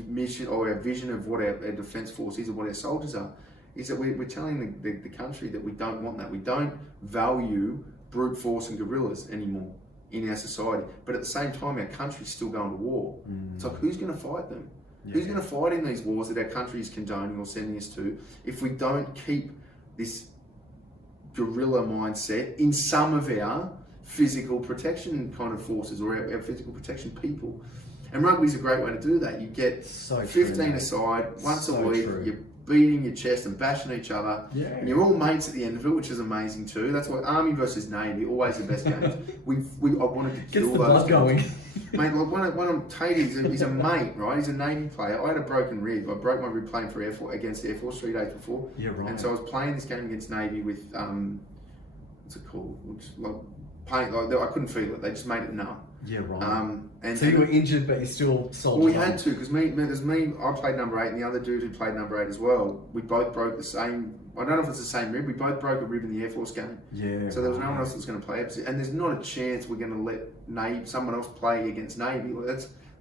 mission or our vision of what our defence force is and what our soldiers are, is that we're telling the country that we don't want that. We don't value brute force and guerrillas anymore in our society. But at the same time, our country's still going to war. It's like, who's going to fight them? Yeah. Who's going to fight in these wars that our country is condoning or sending us to, if we don't keep this guerrilla mindset in some of our physical protection kind of forces or our physical protection people? And rugby's a great way to do that. You get 15 aside once a week. You're beating your chest and bashing each other, and you're all mates at the end of it, which is amazing too. That's why Army versus Navy, always the best games. I wanted to kill those guys. Mate, like one of Tatey, he's a mate, right? He's a Navy player. I had a broken rib. I broke my rib playing for against Air Force 3 days before. Yeah, right. And so I was playing this game against Navy with what's it called? Pain, like, I couldn't feel it. They just made it numb. Yeah, right. So you were injured, but you still soldiered. Well, we had to, because I played number 8, and the other dude who played number 8 as well. We both broke the same. I don't know if it's the same rib. We both broke a rib in the Air Force game. Yeah. So there was no one else that was going to play, and there's not a chance we're going to let someone else play against Navy.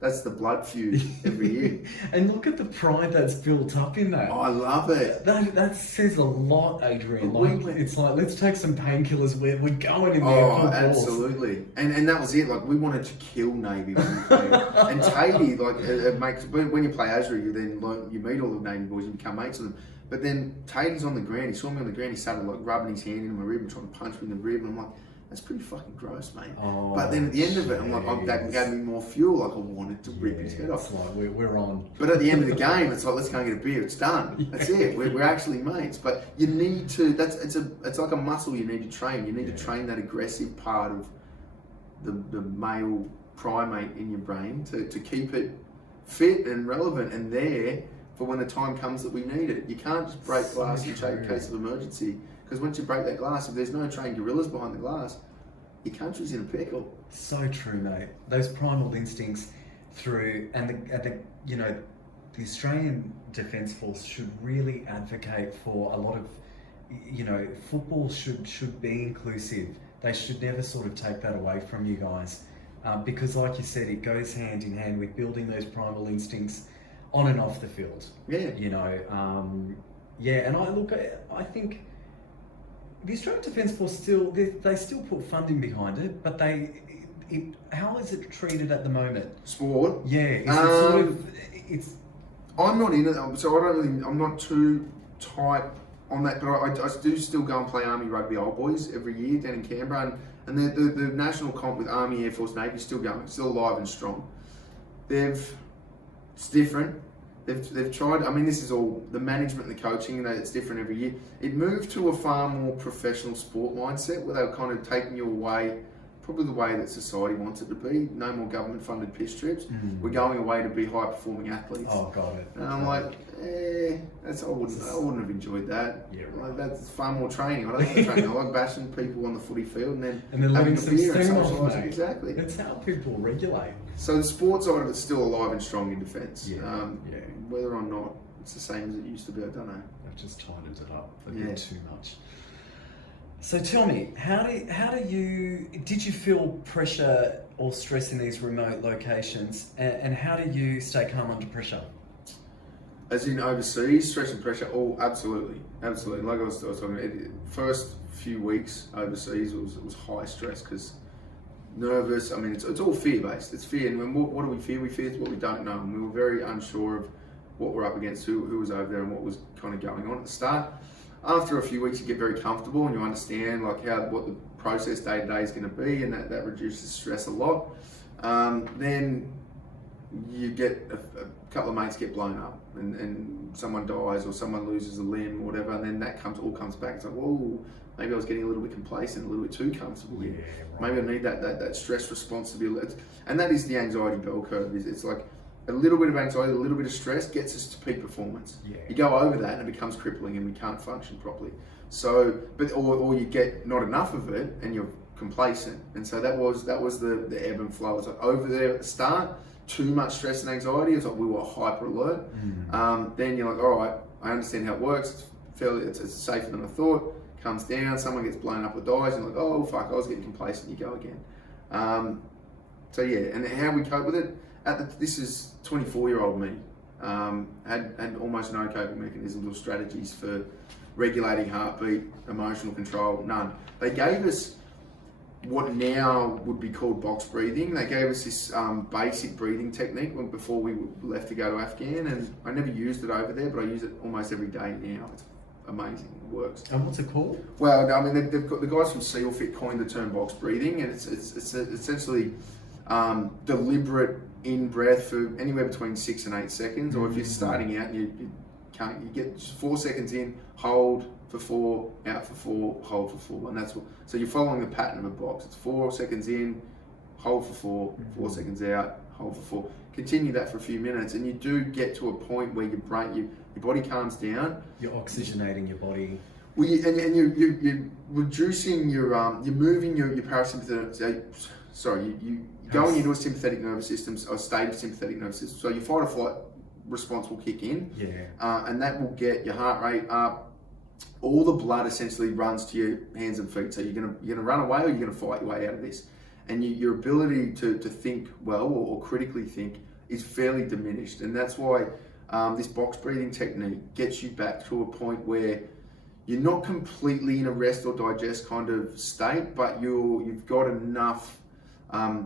That's the blood feud every year. And look at the pride that's built up in that. Oh, I love it. That says a lot, Adrian. It's like, let's take some painkillers. We're going in there. Oh, absolutely. And that was it. Like, we wanted to kill Navy when we played. And Tatey, like, it makes, when you play Azra, you meet all the Navy boys and become mates with them. But then Tatey's on the ground. He saw me on the ground. He started like rubbing his hand into my rib and trying to punch me in the rib. And I'm like, that's pretty fucking gross, mate. Oh, but then at the end of it, I'm like, that gave me more fuel. Like, I wanted to rip his head off. It's like, we're on. But at the end of the game, it's like, let's go and get a beer. It's done. That's it. We're actually mates. But you need to. It's like a muscle you need to train. You need to train that aggressive part of the male primate in your brain to keep it fit and relevant and there for when the time comes that we need it. You can't just break glass in case of emergency. Because once you break that glass, if there's no trained guerrillas behind the glass, your country's in a pickle. So true, mate. Those primal instincts the Australian Defence Force should really advocate for a lot of, football should be inclusive. They should never sort of take that away from you guys. Because like you said, it goes hand in hand with building those primal instincts on and off the field. Yeah. And I think the Australian Defence Force still put funding behind it, but how is it treated at the moment? Sport? Yeah, I'm not in it, so I'm not too tight on that, but I do still go and play Army Rugby Old Boys every year down in Canberra, and the national comp with Army, Air Force, Navy is still going, still alive and strong. It's different. They've tried, this is all the management and the coaching, it's different every year. It moved to a far more professional sport mindset where they were kind of taking you away, probably the way that society wants it to be. No more government funded piss trips. We're going away to be high performing athletes. Oh, got it. And I'm like, I wouldn't have enjoyed that. Yeah, right. That's far more training. I don't like training. I like bashing people on the footy field and then having a beer and socialising. Exactly. That's how people regulate. So the sports side of it's still alive and strong in defence. Yeah. Whether or not it's the same as it used to be, I don't know. I've just tightened it up a bit too much. So tell me, did you feel pressure or stress in these remote locations, and how do you stay calm under pressure? As in overseas, stress and pressure? Oh, absolutely. Like I was talking, first few weeks overseas it was high stress because nervous. It's all fear based. It's fear, and what do we fear? We fear what we don't know, and we were very unsure of what we're up against, who was over there, and what was kind of going on at the start. After a few weeks, you get very comfortable and you understand what the process day to day is going to be, and that reduces stress a lot. Then you get a couple of mates get blown up and someone dies or someone loses a limb or whatever, and then that all comes back. It's like, whoa, maybe I was getting a little bit complacent, a little bit too comfortable. Yeah, right. Maybe I need that stress response to be, and that is the anxiety bell curve. It's like a little bit of anxiety, a little bit of stress gets us to peak performance. Yeah. You go over that and it becomes crippling and we can't function properly. So, or you get not enough of it and you're complacent. And so that was the ebb and flow. It's like over there at the start, too much stress and anxiety. It's like we were hyper alert. Then you're like, all right, I understand how it works. It's safer than I thought. Comes down, someone gets blown up or dies, and you're like, oh fuck, I was getting complacent. You go again. So yeah, and how we cope with it. This is 24-year-old me. Had almost no coping mechanisms or strategies for regulating heartbeat, emotional control, none. They gave us what now would be called box breathing. They gave us this basic breathing technique before we left to go to Afghan, and I never used it over there, but I use it almost every day now. It's amazing, it works. And what's it called? Well, I mean, they've got the guys from SEAL Fit coined the term box breathing, and it's essentially deliberate in breath for anywhere between 6 and 8 seconds, or if you're starting out and you get 4 seconds in, hold for 4, out for 4, hold for 4, and that's what. So you're following the pattern of a box. It's 4 seconds in, hold for 4, 4 seconds out, hold for 4. Continue that for a few minutes, and you do get to a point where your body calms down. You're oxygenating your body. Well, you're reducing your you're moving your parasympathetic. Sorry, you going into a sympathetic nervous system, a state of sympathetic nervous system. So your fight or flight response will kick in, and that will get your heart rate up. All the blood essentially runs to your hands and feet. So you're gonna run away or you're gonna fight your way out of this. And your ability to think well or critically think is fairly diminished, and that's why this box breathing technique gets you back to a point where you're not completely in a rest or digest kind of state, but you've got enough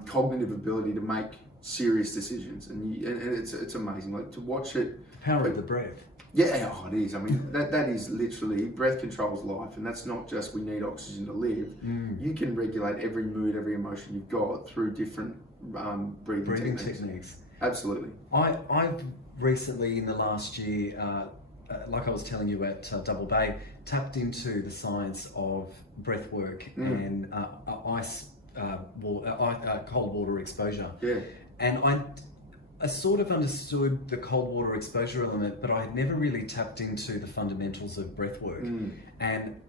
cognitive ability to make serious decisions, and it's amazing. Like to watch it. Power of the breath. Yeah, it is. I mean, that is literally, breath controls life, and that's not just we need oxygen to live. You can regulate every mood, every emotion you've got through different breathing techniques. Absolutely. I've recently, in the last year, like I was telling you at Double Bay, tapped into the science of breathwork and cold water exposure. Yeah. And I sort of understood the cold water exposure element, but I had never really tapped into the fundamentals of breathwork. And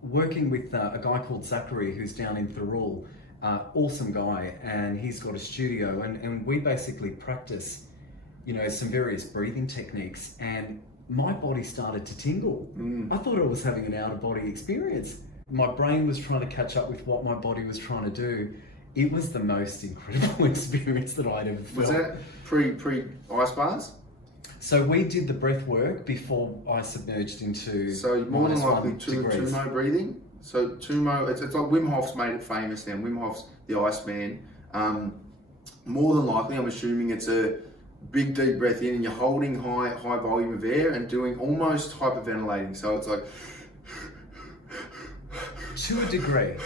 working with a guy called Zachary, who's down in Thirroul, awesome guy, and he's got a studio, and we basically practice, some various breathing techniques, and my body started to tingle. I thought I was having an out-of-body experience. My brain was trying to catch up with what my body was trying to do. It was the most incredible experience that I'd ever felt. Was that pre ice baths? So we did the breath work before I submerged into. So more than likely Tumo breathing. So Tumo, it's like Wim Hof's made it famous now. Wim Hof's the Iceman. More than likely, I'm assuming it's a big deep breath in, and you're holding high volume of air and doing almost hyperventilating. So it's like to a degree.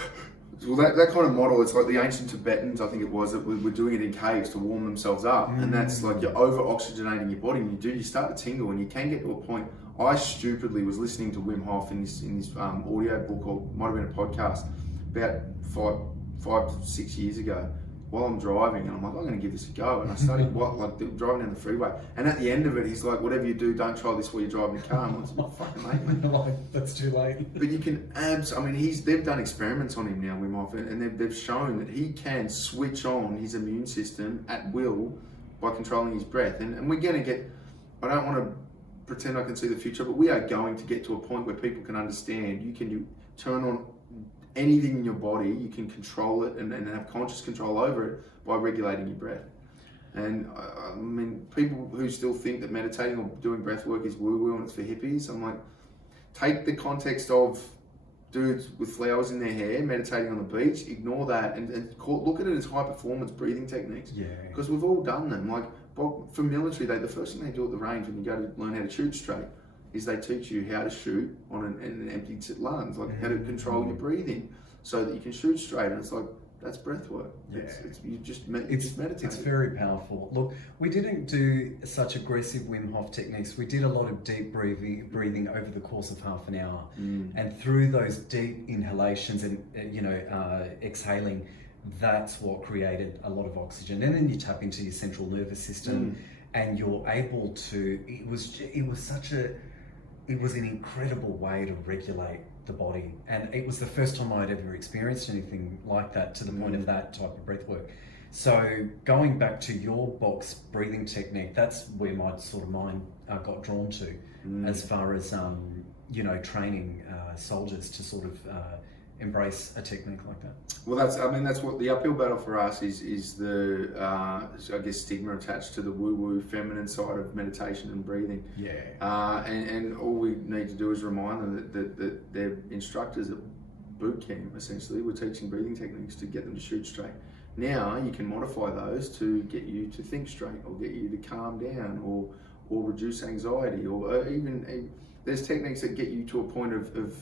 Well, that kind of model, it's like the ancient Tibetans, I think it was, that were doing it in caves to warm themselves up. And that's like you're over-oxygenating your body, and you start to tingle, and you can get to a point. I stupidly was listening to Wim Hof in this audio book, or might have been a podcast, about 5 to 6 years ago, while I'm driving, and I'm like, I'm going to give this a go. And I started driving down the freeway, and at the end of it, he's like, whatever you do, don't try this while you're driving the car. I'm like, oh, fucking late, mate. Like, that's too late. But you can they've done experiments on him now, Wim Hof, and they've shown that he can switch on his immune system at will by controlling his breath. And we're going to get, I don't want to pretend I can see the future, but we are going to get to a point where people can understand you turn on anything in your body, you can control it and have conscious control over it by regulating your breath. And I mean, people who still think that meditating or doing breath work is woo-woo and it's for hippies, I'm like, take the context of dudes with flowers in their hair meditating on the beach, ignore that and look at it as high performance breathing techniques. Yeah. Because we've all done them. Like for military, the first thing they do at the range when you go to learn how to shoot straight is they teach you how to shoot on an empty lungs, like how to control your breathing so that you can shoot straight. And it's like, That's breath work. Yeah. It's just meditate. It's very powerful. Look, we didn't do such aggressive Wim Hof techniques. We did a lot of deep breathing over the course of half an hour. And through those deep inhalations and, exhaling, that's what created a lot of oxygen. And then you tap into your central nervous system and you're able to, it was an incredible way to regulate the body, and it was the first time I'd ever experienced anything like that to the point of that type of breath work. So going back to your box breathing technique, that's where my sort of mind got drawn to, as far as training soldiers to sort of embrace a technique like that. Well, that's what the uphill battle for us is the I guess stigma attached to the woo-woo feminine side of meditation and breathing. And all we need to do is remind them that they're instructors at boot camp. Essentially, we're teaching breathing techniques to get them to shoot straight. Now you can modify those to get you to think straight, or get you to calm down, or reduce anxiety, or even there's techniques that get you to a point of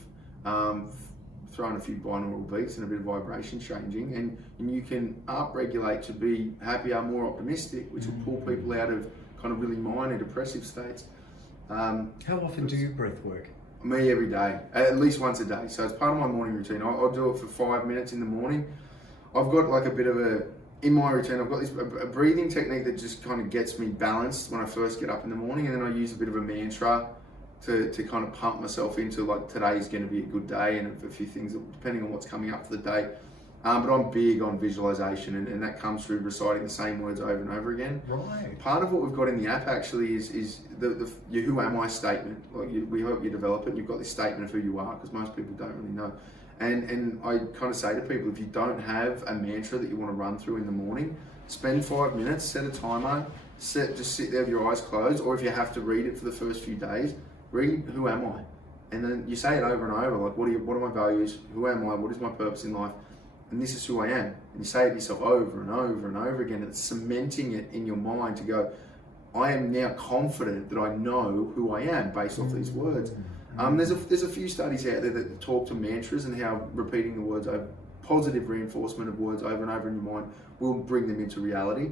throwing a few binaural beats and a bit of vibration changing, and you can up-regulate to be happier, more optimistic, which will pull people out of kind of really minor depressive states. How often do you breath work? Me every day, at least once a day. So it's part of my morning routine. I'll do it for 5 minutes in the morning. I've got like a bit of in my routine, I've got a breathing technique that just kind of gets me balanced when I first get up in the morning, and then I use a bit of a mantra to kind of pump myself into like today's going to be a good day, and a few things depending on what's coming up for the day. But I'm big on visualization, and that comes through reciting the same words over and over again. Right. Part of what we've got in the app actually is your who am I statement. Like we hope you develop it. You've got this statement of who you are, because most people don't really know. And I kind of say to people, if you don't have a mantra that you want to run through in the morning, spend 5 minutes, set a timer, just sit there with your eyes closed, or if you have to read it for the first few days, read who am I, and then you say it over and over, like what are my values, who am I, what is my purpose in life, and this is who I am. And you say it to yourself over and over and over again. It's cementing it in your mind to go, I am now confident that I know who I am based off these words. There's a few studies out there that talk to mantras and how repeating the words over, positive reinforcement of words over and over in your mind will bring them into reality.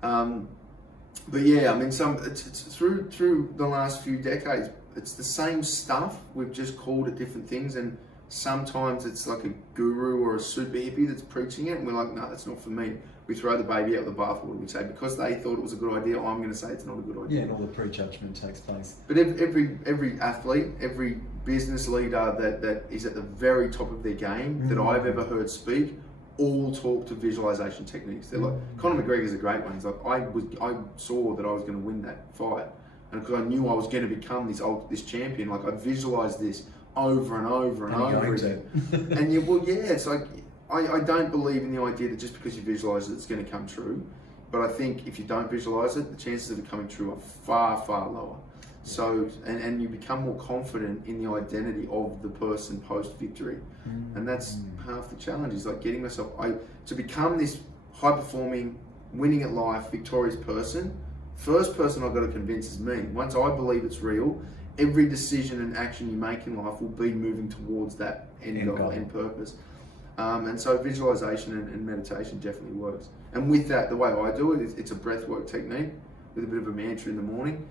But yeah, I mean, it's through the last few decades, it's the same stuff. We've just called it different things, and sometimes it's like a guru or a super hippie that's preaching it, and we're like, no, that's not for me. We throw the baby out with the bathwater. We say, because they thought it was a good idea, I'm going to say it's not a good idea. Yeah, and all the prejudgment takes place. But every athlete, every business leader that is at the very top of their game that I've ever heard speak, all talk to visualization techniques. They're like, Conor McGregor's a great one. He's like, I saw that I was going to win that fight, and because I knew I was going to become this champion, like I visualized this over and over and over again. And it's like, I don't believe in the idea that just because you visualize it, it's going to come true. But I think if you don't visualize it, the chances of it coming true are far, far lower. So, and you become more confident in the identity of the person post-victory. And that's half the challenge, is like getting myself, to become this high-performing, winning at life, victorious person. First person I've got to convince is me. Once I believe it's real, every decision and action you make in life will be moving towards that end goal, end purpose. And so visualization and meditation definitely works. And with that, the way I do it is it's a breathwork technique with a bit of a mantra in the morning.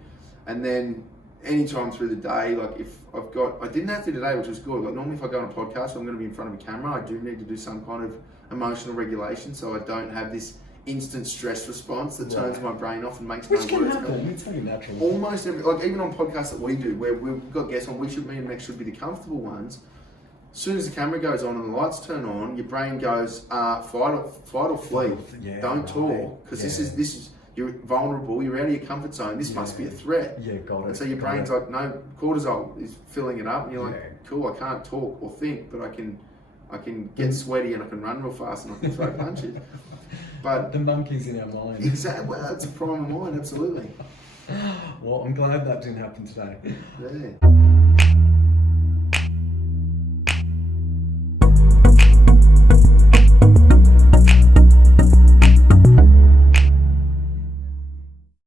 And then anytime through the day, like if I didn't have to today, which was good. Like normally if I go on a podcast, I'm going to be in front of a camera. I do need to do some kind of emotional regulation, so I don't have this instant stress response that turns my brain off and makes no words. Which can happen. It's only natural. Almost every, like even on podcasts that we do, where we've got guests on, me and Max should be the comfortable ones. As soon as the camera goes on and the lights turn on, your brain goes fight or flee. Don't talk, because this is you're vulnerable. You're out of your comfort zone. This must be a threat. Yeah, got it. And so your brain's like, no, cortisol is filling it up, and you're like, cool, I can't talk or think, but I can get sweaty and I can run real fast and I can throw punches. But the monkey's in our mind. Exactly. Well, that's a prime of mind, absolutely. Well, I'm glad that didn't happen today. Yeah.